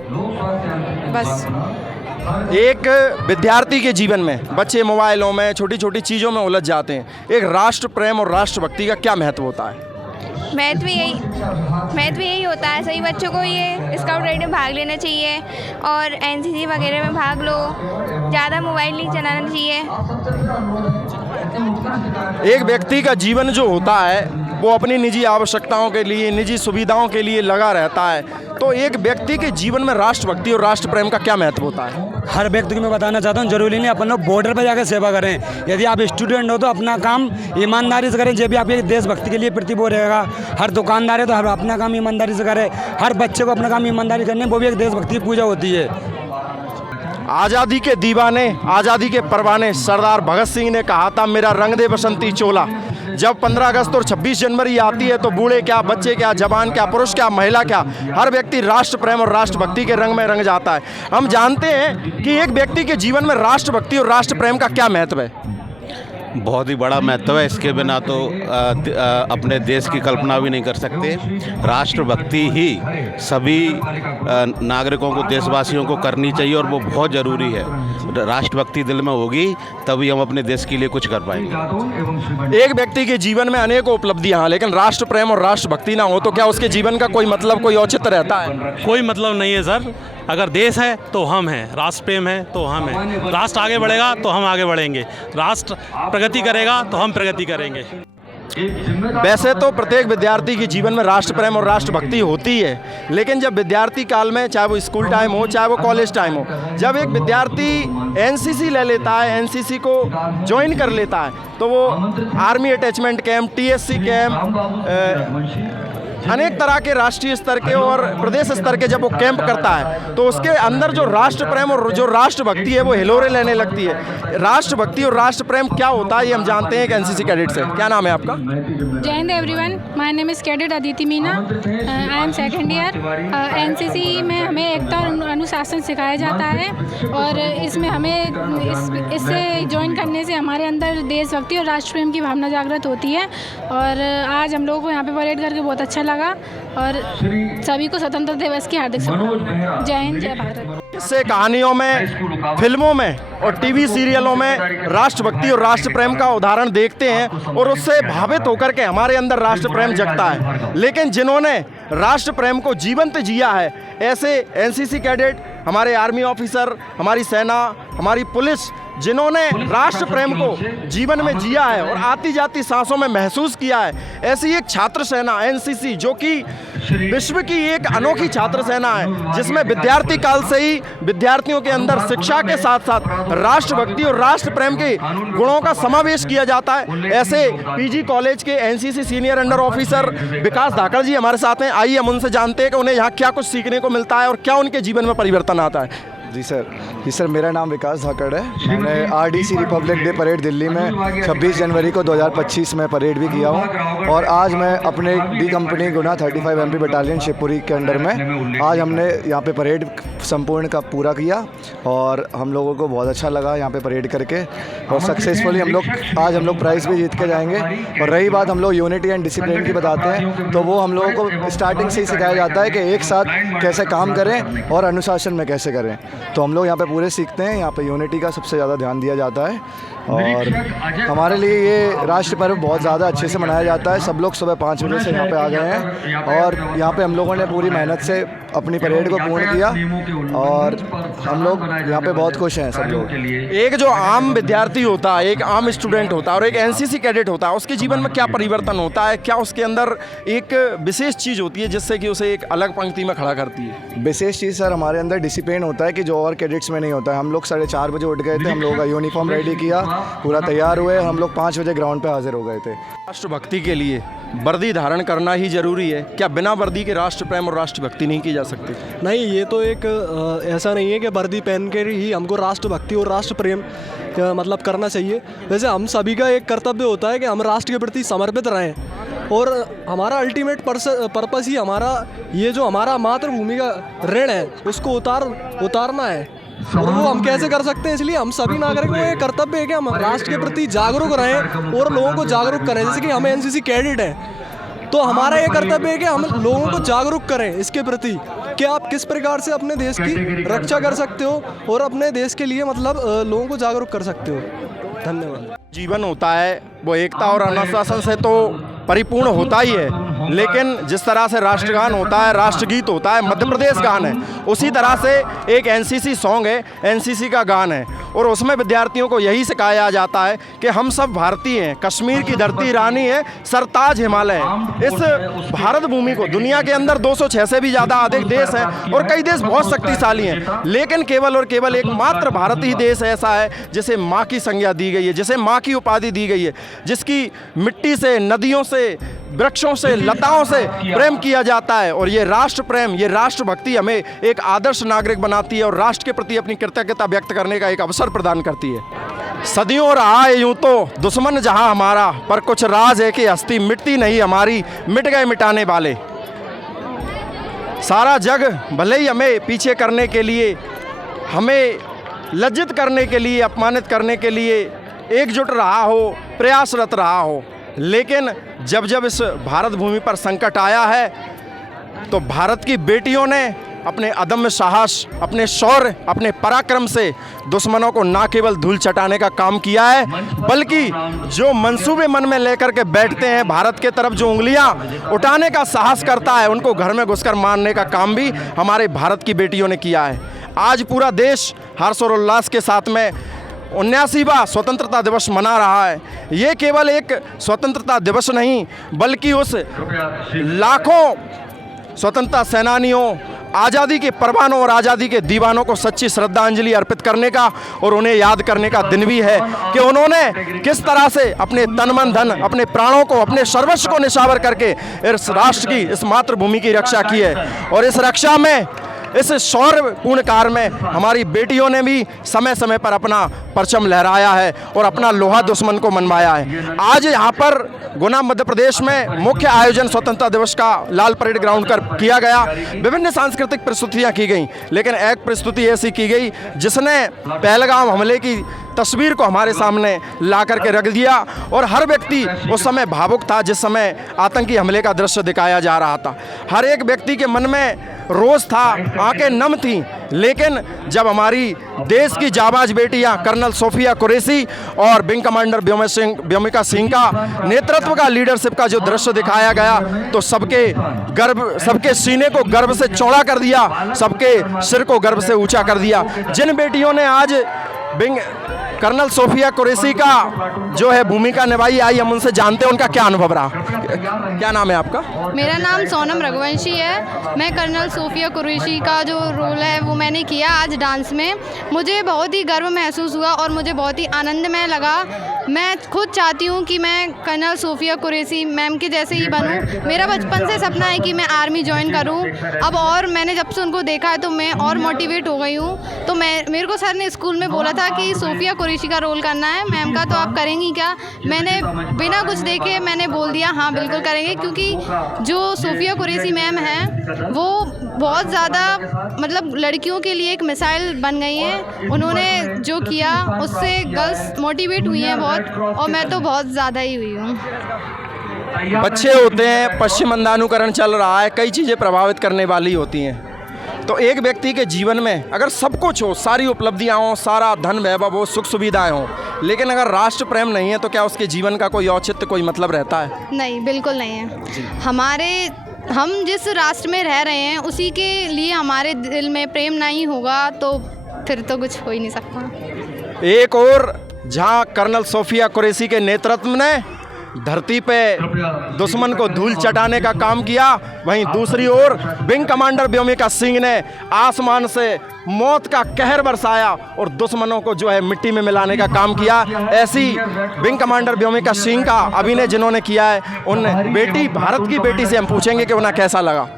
बस एक विद्यार्थी के जीवन में बच्चे मोबाइलों में छोटी छोटी चीज़ों में उलझ जाते हैं। एक राष्ट्र प्रेम और राष्ट्रभक्ति का क्या महत्व होता है? महत्व यही होता है, सभी बच्चों को ये स्काउट राइड में भाग लेना चाहिए और एनसीसी वगैरह में भाग लो। ज़्यादा मोबाइल नहीं चलाना चाहिए। एक व्यक्ति का जीवन जो होता है वो अपनी निजी आवश्यकताओं के लिए, निजी सुविधाओं के लिए लगा रहता है। तो एक व्यक्ति के जीवन में राष्ट्रभक्ति और राष्ट्र प्रेम का क्या महत्व होता है? हर व्यक्ति को मैं बताना चाहता हूँ, जरूरी नहीं अपन लोग बॉर्डर पर जाकर सेवा करें। यदि आप स्टूडेंट हो तो अपना काम ईमानदारी से करें, जब भी आपके देशभक्ति के लिए प्रतिबोध रहेगा। हर दुकानदार है तो हर अपना काम ईमानदारी से करें। हर बच्चे को अपना काम ईमानदारी करने, वो भी एक देशभक्ति की पूजा होती है। आज़ादी के दीवाने, आज़ादी के परवाने सरदार भगत सिंह ने कहा था, मेरा रंग दे बसंती चोला। जब 15 अगस्त और 26 जनवरी आती है तो बूढ़े क्या, बच्चे क्या, जवान क्या, पुरुष क्या, महिला क्या, हर व्यक्ति राष्ट्र प्रेम और राष्ट्रभक्ति के रंग में रंग जाता है। हम जानते हैं कि एक व्यक्ति के जीवन में राष्ट्रभक्ति और राष्ट्र प्रेम का क्या महत्व है? बहुत ही बड़ा महत्व है। इसके बिना तो अपने देश की कल्पना भी नहीं कर सकते। राष्ट्रभक्ति ही सभी नागरिकों को, देशवासियों को करनी चाहिए और वो बहुत ज़रूरी है। राष्ट्रभक्ति दिल में होगी तभी हम अपने देश के लिए कुछ कर पाएंगे। एक व्यक्ति के जीवन में अनेकों उपलब्धियाँ, लेकिन राष्ट्र प्रेम और राष्ट्रभक्ति ना हो तो क्या उसके जीवन का कोई मतलब, कोई औचित्य रहता है? कोई मतलब नहीं है सर। अगर देश है तो हम हैं, राष्ट्र प्रेम है तो हम हैं। राष्ट्र आगे बढ़ेगा तो हम आगे बढ़ेंगे, राष्ट्र प्रगति करेगा तो हम प्रगति करेंगे। वैसे तो प्रत्येक विद्यार्थी के जीवन में राष्ट्र प्रेम और राष्ट्रभक्ति होती है, लेकिन जब विद्यार्थी काल में, चाहे वो स्कूल टाइम हो चाहे वो कॉलेज टाइम हो, जब एक विद्यार्थी एनसीसी ले लेता है, एनसीसी को ज्वाइन कर लेता है, तो वो army attachment camp, TSC camp, अनेक तरह के राष्ट्रीय स्तर के और प्रदेश स्तर के जब वो कैंप करता है तो उसके अंदर जो राष्ट्र प्रेम और जो राष्ट्रभक्ति है वो हिलोरे लेने लगती है। राष्ट्रभक्ति और राष्ट्र प्रेम क्या होता है ये हम जानते हैं एक एनसीसी कैडेट से। क्या नाम है आपका? जय Hind everyone, my name is cadet Aditi Meena. I am second year. NCC में हमें एकता और अनुशासन सिखाया जाता है और इसमें हमें इससे ज्वाइन करने से हमारे अंदर देशभक्ति और राष्ट्र प्रेम की भावना जागृत होती है। और आज हम लोगों को यहाँ पे परेड करके बहुत अच्छा लगा और सभी को स्वतंत्रता दिवस की हार्दिक शुभकामनाएं। जय हिंद, जय भारत। इससे कहानियों में, फिल्मों में और टीवी सीरियलों में राष्ट्रभक्ति और राष्ट्र प्रेम का उदाहरण देखते हैं और उससे भावित होकर के हमारे अंदर राष्ट्र प्रेम जगता है। लेकिन जिन्होंने राष्ट्र प्रेम को जीवंत जिया है, ऐसे एनसीसी कैडेट, हमारे आर्मी ऑफिसर, हमारी सेना, हमारी पुलिस, जिन्होंने राष्ट्र प्रेम को जीवन में जिया है और आती जाती सांसों में महसूस किया है, ऐसी एक छात्र सेना एनसीसी जो कि विश्व की एक अनोखी छात्र सेना है, जिसमें विद्यार्थी काल से ही विद्यार्थियों के अंदर शिक्षा के साथ साथ राष्ट्रभक्ति और राष्ट्र प्रेम के गुणों का समावेश किया जाता है। ऐसे पीजी कॉलेज के एनसीसी सीनियर अंडर ऑफिसर विकास धाकड़ जी हमारे साथ हैं। आइए हम उनसे जानते हैं कि उन्हें यहाँ क्या कुछ सीखने को मिलता है और क्या उनके जीवन में परिवर्तन आता है। जी सर, मेरा नाम विकास धाकड़ है। मैंने RDC Republic day parade Delhi में 26 जनवरी को 2025 में परेड भी किया हूँ और आज मैं अपने डी कंपनी गुना 35 MP बटालियन शिवपुरी के अंडर में आज हमने यहाँ पे परेड संपूर्ण का पूरा किया और हम लोगों को बहुत अच्छा लगा यहाँ पे परेड करके और सक्सेसफुली हम लोग प्राइज़ भी जीत के जाएंगे। और रही बात हम लोग यूनिटी एंड डिसिप्लिन की बताते हैं तो वो हम लोगों को स्टार्टिंग से ही सिखाया जाता है कि एक साथ कैसे काम करें और अनुशासन में कैसे करें। तो हम लोग यहाँ पे पूरे सीखते हैं। यहाँ पे यूनिटी का सबसे ज़्यादा ध्यान दिया जाता है और हमारे लिए ये राष्ट्र पर्व बहुत ज़्यादा अच्छे से मनाया जाता है। सब लोग सुबह 5 बजे से यहाँ पे आ गए हैं और यहाँ पे हम लोगों ने पूरी मेहनत से अपनी परेड को पूर्ण किया और हम लोग यहाँ पे बहुत खुश हैं सब लोग। एक जो आम विद्यार्थी होता है, एक आम स्टूडेंट होता है और एक एनसीसी कैडेट होता है, उसके जीवन में क्या परिवर्तन होता है? क्या उसके अंदर एक विशेष चीज़ होती है जिससे कि उसे एक अलग पंक्ति में खड़ा करती है? विशेष चीज़ सर हमारे अंदर डिसिप्लिन होता है कि जो और कैडेट्स में नहीं होता है। हम लोग 4:30 बजे उठ गए थे, हम लोगों का यूनिफॉर्म रेडी किया, पूरा तैयार हुए, हम लोग 5 बजे ग्राउंड पे हाजिर हो गए थे। राष्ट्रभक्ति के लिए वर्दी धारण करना ही जरूरी है क्या? बिना वर्दी के राष्ट्र प्रेम और राष्ट्रभक्ति नहीं की जा सकती? नहीं, ये तो एक ऐसा नहीं है कि वर्दी पहन के ही हमको राष्ट्रभक्ति और राष्ट्र प्रेम मतलब करना चाहिए। वैसे हम सभी का एक कर्तव्य होता है कि हम राष्ट्र के प्रति समर्पित रहें और हमारा अल्टीमेट पर्पस ही हमारा ये जो हमारा मातृभूमि का ऋण है उसको उतारना है। और वो हम कैसे कर सकते हैं? इसलिए हम सभी नागरिकों को ये कर्तव्य है कि हम राष्ट्र के प्रति जागरूक रहें और लोगों को जागरूक करें। जैसे कि हम एनसीसी कैडेट हैं तो हमारा ये कर्तव्य है कि हम लोगों को जागरूक करें इसके प्रति कि आप किस प्रकार से अपने देश की रक्षा कर सकते हो और अपने देश के लिए मतलब लोगों को जागरूक कर सकते हो। धन्यवाद। जीवन होता है वो एकता और अनुशासन से तो परिपूर्ण होता ही है, लेकिन जिस तरह से राष्ट्रगान होता है, राष्ट्रगीत होता है, मध्य प्रदेश गान है, उसी तरह से एक एनसीसी सॉन्ग है, एनसीसी का गान है और उसमें विद्यार्थियों को यही सिखाया जाता है कि हम सब भारतीय हैं, कश्मीर की धरती रानी है, सरताज हिमालय है। इस भारत भूमि को दुनिया के अंदर 206 से भी ज़्यादा अधिक देश हैं और कई देश बहुत शक्तिशाली हैं, लेकिन केवल और केवल एकमात्र भारत ही देश ऐसा है जिसे माँ की संज्ञा दी गई है, जिसे माँ की उपाधि दी गई है, जिसकी मिट्टी से, नदियों से, वृक्षों से, लताओं से प्रेम किया जाता है। और ये राष्ट्र प्रेम, ये राष्ट्रभक्ति हमें एक आदर्श नागरिक बनाती है और राष्ट्र के प्रति अपनी कृतज्ञता व्यक्त करने का एक अवसर प्रदान करती है। सदियों रहा है यूं तो दुश्मन जहां हमारा, पर कुछ राज है कि हस्ती मिटती नहीं हमारी, मिट गए मिटाने वाले। सारा जग भले ही हमें पीछे करने के लिए, हमें लज्जित करने के लिए, अपमानित करने के लिए एकजुट रहा हो, प्रयासरत रहा हो, लेकिन जब जब इस भारत भूमि पर संकट आया है तो भारत की बेटियों ने अपने अदम्य साहस, अपने शौर्य, अपने पराक्रम से दुश्मनों को न केवल धूल चटाने का काम किया है, बल्कि जो मंसूबे मन में लेकर के बैठते हैं, भारत के तरफ जो उंगलियां उठाने का साहस करता है, उनको घर में घुसकर मारने का काम भी हमारे भारत की बेटियों ने किया है। आज पूरा देश हर्ष और उल्लास के साथ में 79वां स्वतंत्रता दिवस मना रहा है। ये केवल एक स्वतंत्रता दिवस नहीं, बल्कि उस लाखों स्वतंत्रता सेनानियों, आज़ादी के परवानों और आज़ादी के दीवानों को सच्ची श्रद्धांजलि अर्पित करने का और उन्हें याद करने का दिन भी है कि उन्होंने किस तरह से अपने तन मन धन, अपने प्राणों को, अपने सर्वस्व को निछावर करके इस राष्ट्र की, इस मातृभूमि की रक्षा की है। और इस रक्षा में, इस शौर्यपूर्ण कार्य में हमारी बेटियों ने भी समय समय पर अपना परचम लहराया है और अपना लोहा दुश्मन को मनवाया है। आज यहाँ पर गुना मध्य प्रदेश में मुख्य आयोजन स्वतंत्रता दिवस का लाल परेड ग्राउंड पर किया गया। विभिन्न सांस्कृतिक प्रस्तुतियाँ की गई, लेकिन एक प्रस्तुति ऐसी की गई जिसने पहलगाम हमले की तस्वीर को हमारे सामने ला करके रख दिया और हर व्यक्ति उस समय भावुक था जिस समय आतंकी हमले का दृश्य दिखाया जा रहा था। हर एक व्यक्ति के मन में रोष था, आंखें नम थीं, लेकिन जब हमारी देश की जाबाज बेटियां कर्नल सोफिया कुरैशी और विंग कमांडर व्योमिका सिंह का नेतृत्व का, लीडरशिप का जो दृश्य दिखाया गया तो सबके सीने को गर्व से चौड़ा कर दिया, सबके सिर को गर्व से ऊंचा कर दिया। जिन बेटियों ने आज कर्नल सोफिया कुरैशी का जो है भूमिका निभाई, आई हम उनसे जानते हैं उनका क्या अनुभव रहा। क्या नाम है आपका? मेरा नाम सोनम रघुवंशी है। मैं कर्नल सोफिया कुरैशी का जो रोल है वो मैंने किया आज डांस में। मुझे बहुत ही गर्व महसूस हुआ और मुझे बहुत ही आनंदमय लगा मैं खुद चाहती हूँ कि मैं कर्नल सोफिया कुरैशी मैम के जैसे ही बनूँ। मेरा बचपन से सपना है कि मैं आर्मी ज्वाइन करूँ। अब और मैंने जब से उनको देखा है तो मैं और मोटिवेट हो गई हूँ। तो मेरे को सर ने स्कूल में बोला था कि सोफिया कुरैशी का रोल करना है मैम का, तो आप करेंगी क्या? मैंने बिना कुछ देखे मैंने बोल दिया हाँ बिल्कुल करेंगे, क्योंकि जो सोफिया कुरैशी मैम हैं वो बहुत ज़्यादा मतलब लड़कियों के लिए एक मिसाइल बन गई हैं। उन्होंने जो किया उससे गर्ल्स मोटिवेट हुई हैं बहुत, और मैं तो बहुत ज़्यादा ही हुई हूँ। बच्चे होते हैं, पश्चिम अंधानुकरण चल रहा है, कई चीज़ें प्रभावित करने वाली होती हैं। तो एक व्यक्ति के जीवन में अगर सब कुछ हो, सारी उपलब्धियाँ हों, सारा धन वैभव हो, सुख सुविधाएं हों, लेकिन अगर राष्ट्र प्रेम नहीं है तो क्या उसके जीवन का कोई औचित्य, कोई मतलब रहता है? नहीं, बिल्कुल नहीं है। हम जिस राष्ट्र में रह रहे हैं उसी के लिए हमारे दिल में प्रेम नहीं होगा तो फिर तो कुछ हो ही नहीं सकता। एक और जहां कर्नल सोफिया कुरैशी के नेतृत्व ने धरती पे दुश्मन को धूल चटाने का काम किया, वहीं दूसरी ओर विंग कमांडर व्योमिका सिंह ने आसमान से मौत का कहर बरसाया और दुश्मनों को जो है मिट्टी में मिलाने का काम किया। ऐसी विंग कमांडर व्योमिका सिंह का अभिनय जिन्होंने किया है, उन बेटी, भारत की बेटी से हम पूछेंगे कि उन्हें कैसा लगा।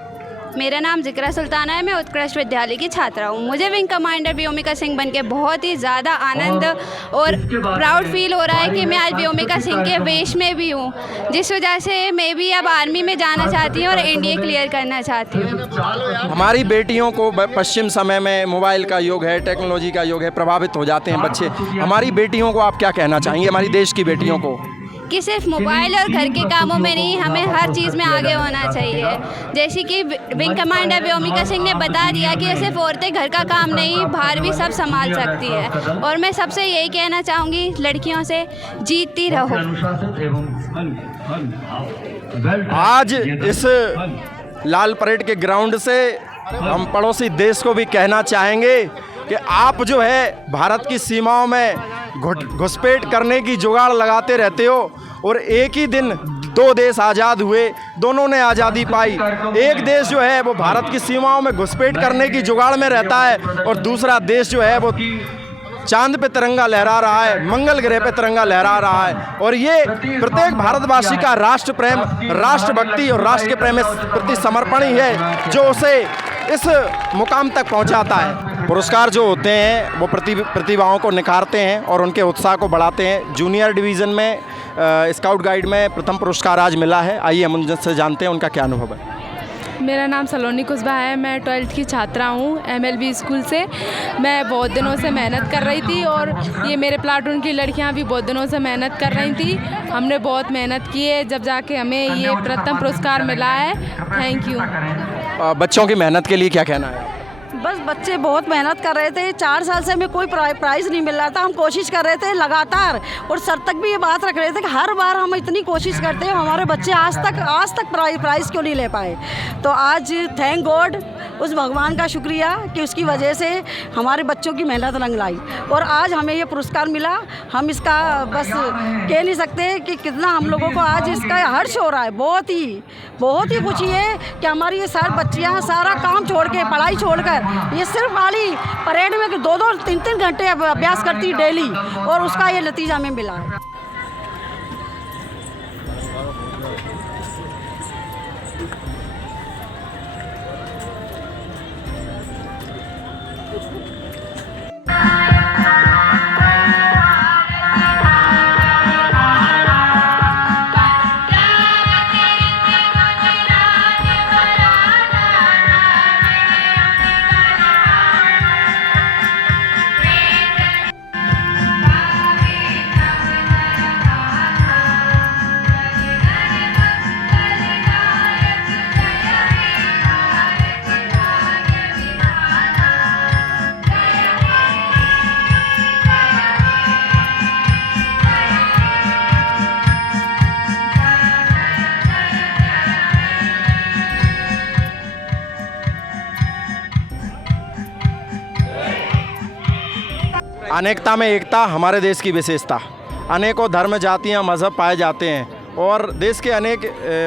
मेरा नाम जिक्रा सुल्ताना है, मैं उत्कृष्ट विद्यालय की छात्रा हूँ। मुझे विंग कमांडर व्योमिका सिंह बनके बहुत ही ज़्यादा आनंद और प्राउड फील हो रहा है कि मैं आज व्योमिका सिंह के वेश में भी हूँ, जिस वजह से मैं भी अब आर्मी में जाना चाहती हूँ और एनडीए क्लियर करना चाहती हूँ। हमारी बेटियों को पश्चिम समय में मोबाइल का युग है, टेक्नोलॉजी का युग है, प्रभावित हो जाते हैं बच्चे। हमारी बेटियों को आप क्या कहना चाहेंगे, हमारी देश की बेटियों को? कि सिर्फ मोबाइल और घर के कामों में नहीं, हमें हर चीज़ में आगे होना चाहिए। जैसे कि विंग कमांडर व्योमिका सिंह ने बता दिया कि सिर्फ औरतें घर का काम नहीं, बाहर भी सब संभाल सकती है। और मैं सबसे यही कहना चाहूँगी लड़कियों से, जीतती रहो। आज इस लाल परेड के ग्राउंड से हम पड़ोसी देश को भी कहना चाहेंगे कि आप जो है भारत की सीमाओं में घुसपैठ करने की जुगाड़ लगाते रहते हो, और एक ही दिन दो देश आज़ाद हुए, दोनों ने आज़ादी पाई। एक देश जो है वो भारत की सीमाओं में घुसपैठ करने की जुगाड़ में रहता है, और दूसरा देश जो है वो चांद पे तिरंगा लहरा रहा है, मंगल ग्रह पे तिरंगा लहरा रहा है। और ये प्रत्येक भारतवासी का राष्ट्र प्रेम, राष्ट्रभक्ति और राष्ट्र के प्रेम के प्रति समर्पण ही है जो उसे इस मुकाम तक पहुंचाता है। पुरस्कार जो होते हैं वो प्रतिभाओं को निखारते हैं और उनके उत्साह को बढ़ाते हैं। जूनियर डिवीज़न में स्काउट गाइड में प्रथम पुरस्कार आज मिला है। आइए हम उनसे जानते हैं उनका क्या अनुभव है। मेरा नाम सलोनी कुशबा है, मैं 12th की छात्रा हूँ MLB स्कूल से। मैं बहुत दिनों से मेहनत कर रही थी और ये मेरे प्लाटून की लड़कियाँ भी बहुत दिनों से मेहनत कर रही थी। हमने बहुत मेहनत की है, जब जाके हमें ये प्रथम पुरस्कार मिला है। Thank you. बच्चों की मेहनत के लिए क्या कहना है? बस बच्चे बहुत मेहनत कर रहे थे, 4 साल से हमें कोई प्राइज़ नहीं मिल रहा था। हम कोशिश कर रहे थे लगातार, और सर तक भी ये बात रख रहे थे कि हर बार हम इतनी कोशिश करते हैं, हमारे बच्चे आज तक प्राइज़ क्यों नहीं ले पाए। तो आज थैंक गॉड, उस भगवान का शुक्रिया कि उसकी वजह से हमारे बच्चों की मेहनत रंग लाई और आज हमें ये पुरस्कार मिला। हम इसका बस कह नहीं सकते कि कितना हम लोगों को आज इसका हर्ष हो रहा है। बहुत ही खुशी है कि हमारी ये सारी बच्चियाँ सारा काम छोड़ के, पढ़ाई छोड़कर, ये सिर्फ खाली परेड में 2-2, 3-3 घंटे अभ्यास करती डेली, और उसका ये नतीजा हमें मिला है। अनेकता में एकता हमारे देश की विशेषता। अनेकों धर्म, जातियाँ, मज़हब पाए जाते हैं और देश के अनेक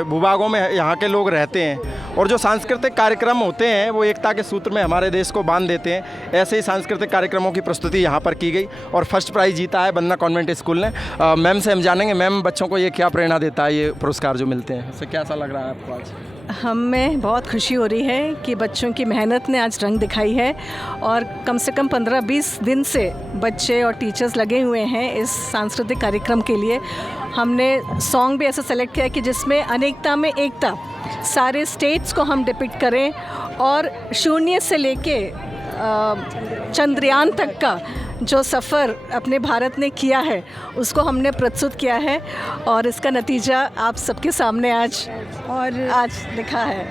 भूभागों में यहाँ के लोग रहते हैं, और जो सांस्कृतिक कार्यक्रम होते हैं वो एकता के सूत्र में हमारे देश को बांध देते हैं। ऐसे ही सांस्कृतिक कार्यक्रमों की प्रस्तुति यहाँ पर की गई और फर्स्ट प्राइज़ जीता है वंदना कॉन्वेंट स्कूल ने। मैम से हम जानेंगे, मैम बच्चों को ये क्या प्रेरणा देता है, ये पुरस्कार जो मिलते हैं, इससे कैसा लग रहा है आपको आज? हमें बहुत खुशी हो रही है कि बच्चों की मेहनत ने आज रंग दिखाई है और कम से कम 15-20 दिन से बच्चे और टीचर्स लगे हुए हैं इस सांस्कृतिक कार्यक्रम के लिए। हमने सॉन्ग भी ऐसा सेलेक्ट किया कि जिसमें अनेकता में एकता, सारे स्टेट्स को हम डिपिक्ट करें और शून्य से लेके चंद्रयान तक का जो सफ़र अपने भारत ने किया है उसको हमने प्रस्तुत किया है और इसका नतीजा आप सबके सामने आज दिखा है।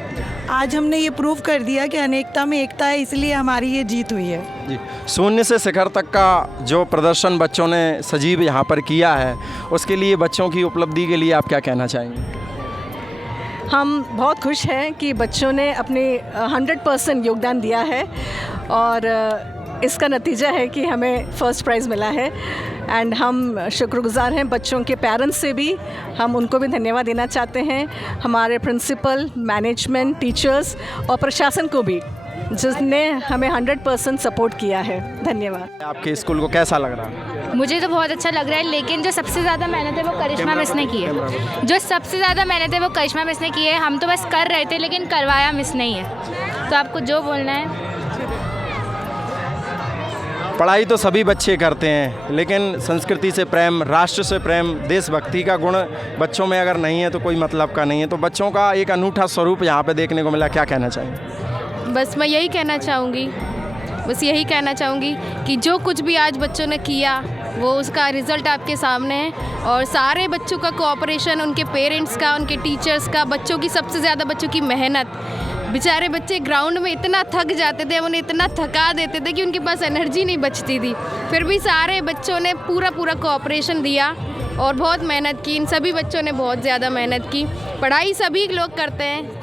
आज हमने ये प्रूव कर दिया कि अनेकता में एकता है, इसलिए हमारी ये जीत हुई है जी। शून्य से शिखर तक का जो प्रदर्शन बच्चों ने सजीव यहाँ पर किया है, उसके लिए बच्चों की उपलब्धि के लिए आप क्या कहना चाहेंगे? हम बहुत खुश हैं कि बच्चों ने अपने 100% योगदान दिया है और इसका नतीजा है कि हमें फ़र्स्ट प्राइज़ मिला है एंड हम शुक्रगुज़ार हैं बच्चों के पेरेंट्स से भी। हम उनको भी धन्यवाद देना चाहते हैं, हमारे प्रिंसिपल, मैनेजमेंट, टीचर्स और प्रशासन को भी, जिसने हमें 100% सपोर्ट किया है। धन्यवाद। आपके स्कूल को कैसा लग रहा है? मुझे तो बहुत अच्छा लग रहा है, लेकिन जो सबसे ज़्यादा मेहनत है वो करिश्मा मिस ने की है। जो सबसे ज़्यादा मेहनत है वो करिश्मा मिस ने की है। हम तो बस कर रहे थे लेकिन करवाया मिस नहीं है। तो आपको जो बोलना है। पढ़ाई तो सभी बच्चे करते हैं, लेकिन संस्कृति से प्रेम, राष्ट्र से प्रेम, देशभक्ति का गुण बच्चों में अगर नहीं है तो कोई मतलब का नहीं है। तो बच्चों का एक अनूठा स्वरूप यहाँ पे देखने को मिला, क्या कहना चाहिए? बस मैं यही कहना चाहूँगी कि जो कुछ भी आज बच्चों ने किया वो उसका रिज़ल्ट आपके सामने है और सारे बच्चों का कोऑपरेशन, उनके पेरेंट्स का, उनके टीचर्स का, बच्चों की सबसे ज़्यादा बच्चों की मेहनत। बेचारे बच्चे ग्राउंड में इतना थक जाते थे, उन्हें इतना थका देते थे कि उनके पास एनर्जी नहीं बचती थी, फिर भी सारे बच्चों ने पूरा कोऑपरेशन दिया और बहुत मेहनत की। इन सभी बच्चों ने बहुत ज़्यादा मेहनत की। पढ़ाई सभी लोग करते हैं,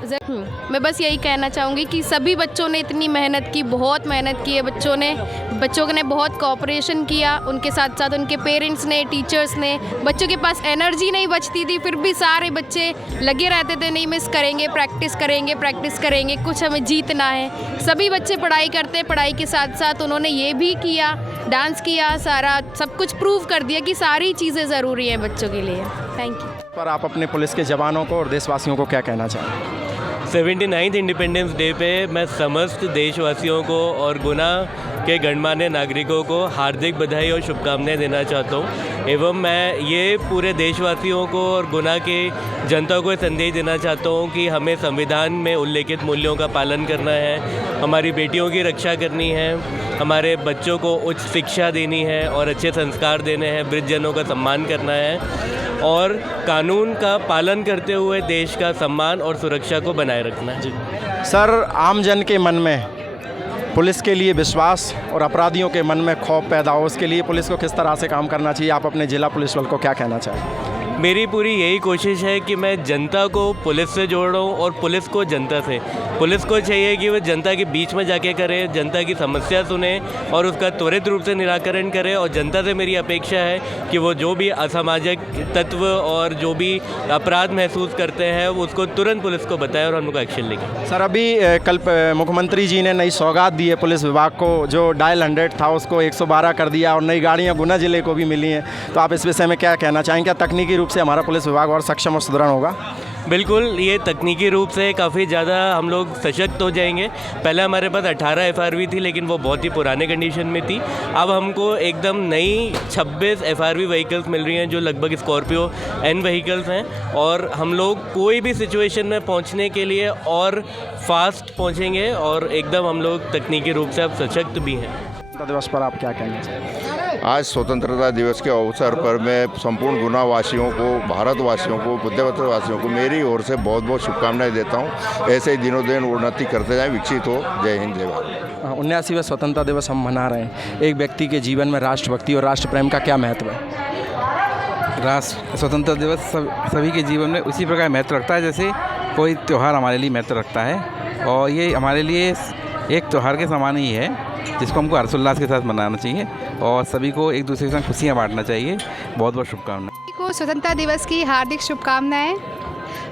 मैं बस यही कहना चाहूँगी कि सभी बच्चों ने इतनी मेहनत की, बहुत मेहनत की है बच्चों ने बहुत कोऑपरेशन किया, उनके साथ साथ उनके पेरेंट्स ने, टीचर्स ने। बच्चों के पास एनर्जी नहीं बचती थी, फिर भी सारे बच्चे लगे रहते थे, नहीं मिस करेंगे, प्रैक्टिस करेंगे, कुछ हमें जीतना है। सभी बच्चे पढ़ाई करते, पढ़ाई के साथ साथ उन्होंने ये भी किया, डांस किया, सारा सब कुछ प्रूव कर दिया कि सारी चीज़ें ज़रूरी हैं बच्चों के लिए। Thank you. पर आप अपने पुलिस के जवानों को और देशवासियों को क्या कहना चाहेंगे? 79 इंडिपेंडेंस डे पे मैं समस्त देशवासियों को और गुना के गणमान्य नागरिकों को हार्दिक बधाई और शुभकामनाएं देना चाहता हूं। एवं मैं ये पूरे देशवासियों को और गुना के जनता को संदेश देना चाहता हूं कि हमें संविधान में उल्लेखित मूल्यों का पालन करना है, हमारी बेटियों की रक्षा करनी है, हमारे बच्चों को उच्च शिक्षा देनी है और अच्छे संस्कार देने हैं, वृद्धजनों का सम्मान करना है और कानून का पालन करते हुए देश का सम्मान और सुरक्षा को बनाए रखना है। सर, आम जन के मन में पुलिस के लिए विश्वास और अपराधियों के मन में खौफ पैदा हो, उसके लिए पुलिस को किस तरह से काम करना चाहिए? आप अपने जिला पुलिस बल को क्या कहना चाहें? मेरी पूरी यही कोशिश है कि मैं जनता को पुलिस से जोड़ रहा हूँ और पुलिस को जनता से। पुलिस को चाहिए कि वो जनता के बीच में जाके करे, जनता की समस्या सुने और उसका त्वरित रूप से निराकरण करे। और जनता से मेरी अपेक्षा है कि वो जो भी असामाजिक तत्व और जो भी अपराध महसूस करते हैं उसको तुरंत पुलिस को बताएं और हम लोग एक्शन लेंगे। सर, अभी कल मुख्यमंत्री जी ने नई सौगात दी है पुलिस विभाग को, जो डायल 100 था उसको 112 कर दिया और नई गाड़ियाँ गुना जिले को भी मिली हैं। तो आप इस विषय में क्या कहना चाहेंगे? क्या तकनीकी रूप से हमारा पुलिस विभाग और सक्षम और सुदृढ़ होगा? बिल्कुल, ये तकनीकी रूप से काफ़ी ज़्यादा हम लोग सशक्त हो जाएंगे। पहले हमारे पास 18 FRV थी, लेकिन वो बहुत ही पुराने कंडीशन में थी। अब हमको एकदम नई 26 FRV व्हीकल्स मिल रही हैं, जो लगभग स्कॉर्पियो N व्हीकल्स हैं और हम लोग कोई भी सिचुएशन में पहुंचने के लिए और फास्ट पहुंचेंगे और एकदम हम लोग तकनीकी रूप से अब सशक्त भी हैं। दिवस पर आप क्या कहना चाहिए? आज स्वतंत्रता दिवस के अवसर पर मैं संपूर्ण गुना वासियों को, भारतवासियों को, बुद्धवत वासियों को मेरी ओर से बहुत बहुत शुभकामनाएं देता हूं। ऐसे ही दिनों दिन उन्नति करते जाएं, विकसित हो। जय हिंद, जय भारत। 79वां स्वतंत्रता दिवस हम मना रहे हैं। एक व्यक्ति के जीवन में राष्ट्रभक्ति और राष्ट्र प्रेम का क्या महत्व है? राष्ट्र स्वतंत्रता दिवस सभी के जीवन में उसी प्रकार महत्व रखता है जैसे कोई त्यौहार हमारे लिए महत्व रखता है। और ये हमारे लिए एक त्यौहार के समान ही है, जिसको हमको हर्षोल्लास के साथ मनाना चाहिए और सभी को एक दूसरे के साथ खुशियाँ बांटना चाहिए। बहुत बहुत शुभकामनाएं। को स्वतंत्रता दिवस की हार्दिक शुभकामनाएं।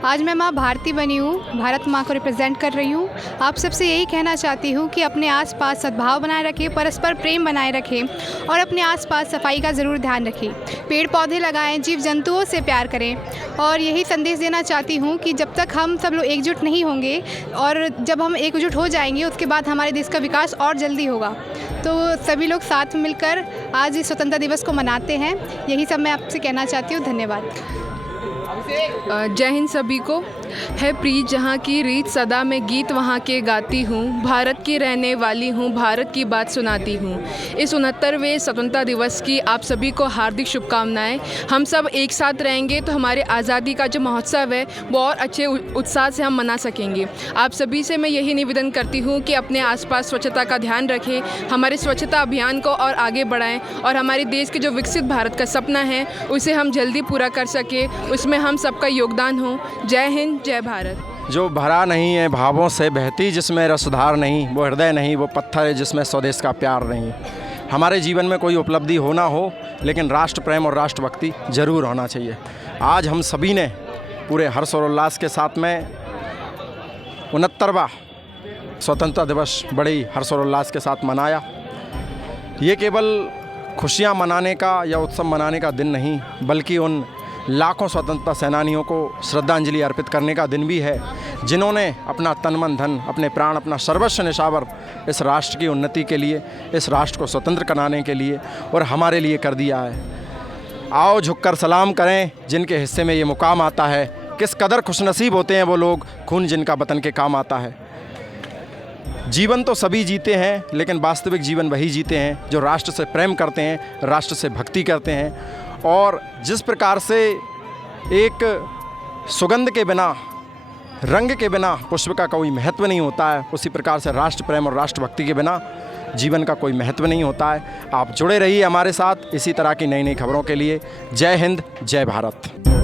आज मैं माँ भारती बनी हूँ, भारत माँ को रिप्रेजेंट कर रही हूँ। आप सबसे यही कहना चाहती हूँ कि अपने आसपास सद्भाव बनाए रखें, परस्पर प्रेम बनाए रखें और अपने आसपास सफाई का ज़रूर ध्यान रखें। पेड़ पौधे लगाएं, जीव जंतुओं से प्यार करें और यही संदेश देना चाहती हूँ कि जब तक हम सब लोग एकजुट नहीं होंगे और जब हम एकजुट हो जाएंगे उसके बाद हमारे देश का विकास और जल्दी होगा। तो सभी लोग साथ मिलकर आज इस स्वतंत्रता दिवस को मनाते हैं। यही सब मैं आपसे कहना चाहती हूँ। धन्यवाद। जय हिंद सभी को। है प्रीत जहाँ की रीत सदा मैं गीत वहाँ के गाती हूँ, भारत की रहने वाली हूँ, भारत की बात सुनाती हूँ। इस 69वें स्वतंत्रता दिवस की आप सभी को हार्दिक शुभकामनाएं। हम सब एक साथ रहेंगे तो हमारे आज़ादी का जो महोत्सव है वो और अच्छे उत्साह से हम मना सकेंगे। आप सभी से मैं यही निवेदन करती हूँ कि अपने आसपास स्वच्छता का ध्यान रखें, हमारे स्वच्छता अभियान को और आगे बढ़ाएं और हमारे देश के जो विकसित भारत का सपना है उसे हम जल्दी पूरा कर सकें, उसमें हम सबका योगदान हो। जय हिंद, जय भारत। जो भरा नहीं है भावों से बहती, जिसमें रसधार नहीं, वो हृदय नहीं, वो पत्थर है जिसमें स्वदेश का प्यार नहीं। हमारे जीवन में कोई उपलब्धि हो ना हो, लेकिन राष्ट्र प्रेम और राष्ट्रभक्ति जरूर होना चाहिए। आज हम सभी ने पूरे हर्ष और उल्लास के साथ में 69वां स्वतंत्रता दिवस बड़े ही हर्ष और उल्लास के साथ मनाया। ये केवल खुशियाँ मनाने का या उत्सव मनाने का दिन नहीं, बल्कि उन लाखों स्वतंत्रता सेनानियों को श्रद्धांजलि अर्पित करने का दिन भी है, जिन्होंने अपना तन मन धन, अपने प्राण, अपना सर्वस्व निछावर इस राष्ट्र की उन्नति के लिए, इस राष्ट्र को स्वतंत्र कराने के लिए और हमारे लिए कर दिया है। आओ झुककर सलाम करें जिनके हिस्से में ये मुकाम आता है। किस कदर खुशनसीब होते हैं वो लोग, खून जिनका वतन के काम आता है। जीवन तो सभी जीते हैं, लेकिन वास्तविक जीवन वही जीते हैं जो राष्ट्र से प्रेम करते हैं, राष्ट्र से भक्ति करते हैं। और जिस प्रकार से एक सुगंध के बिना, रंग के बिना पुष्प का कोई महत्व नहीं होता है, उसी प्रकार से राष्ट्र प्रेम और राष्ट्रभक्ति के बिना जीवन का कोई महत्व नहीं होता है। आप जुड़े रहिए हमारे साथ इसी तरह की नई नई खबरों के लिए। जय हिंद, जय भारत।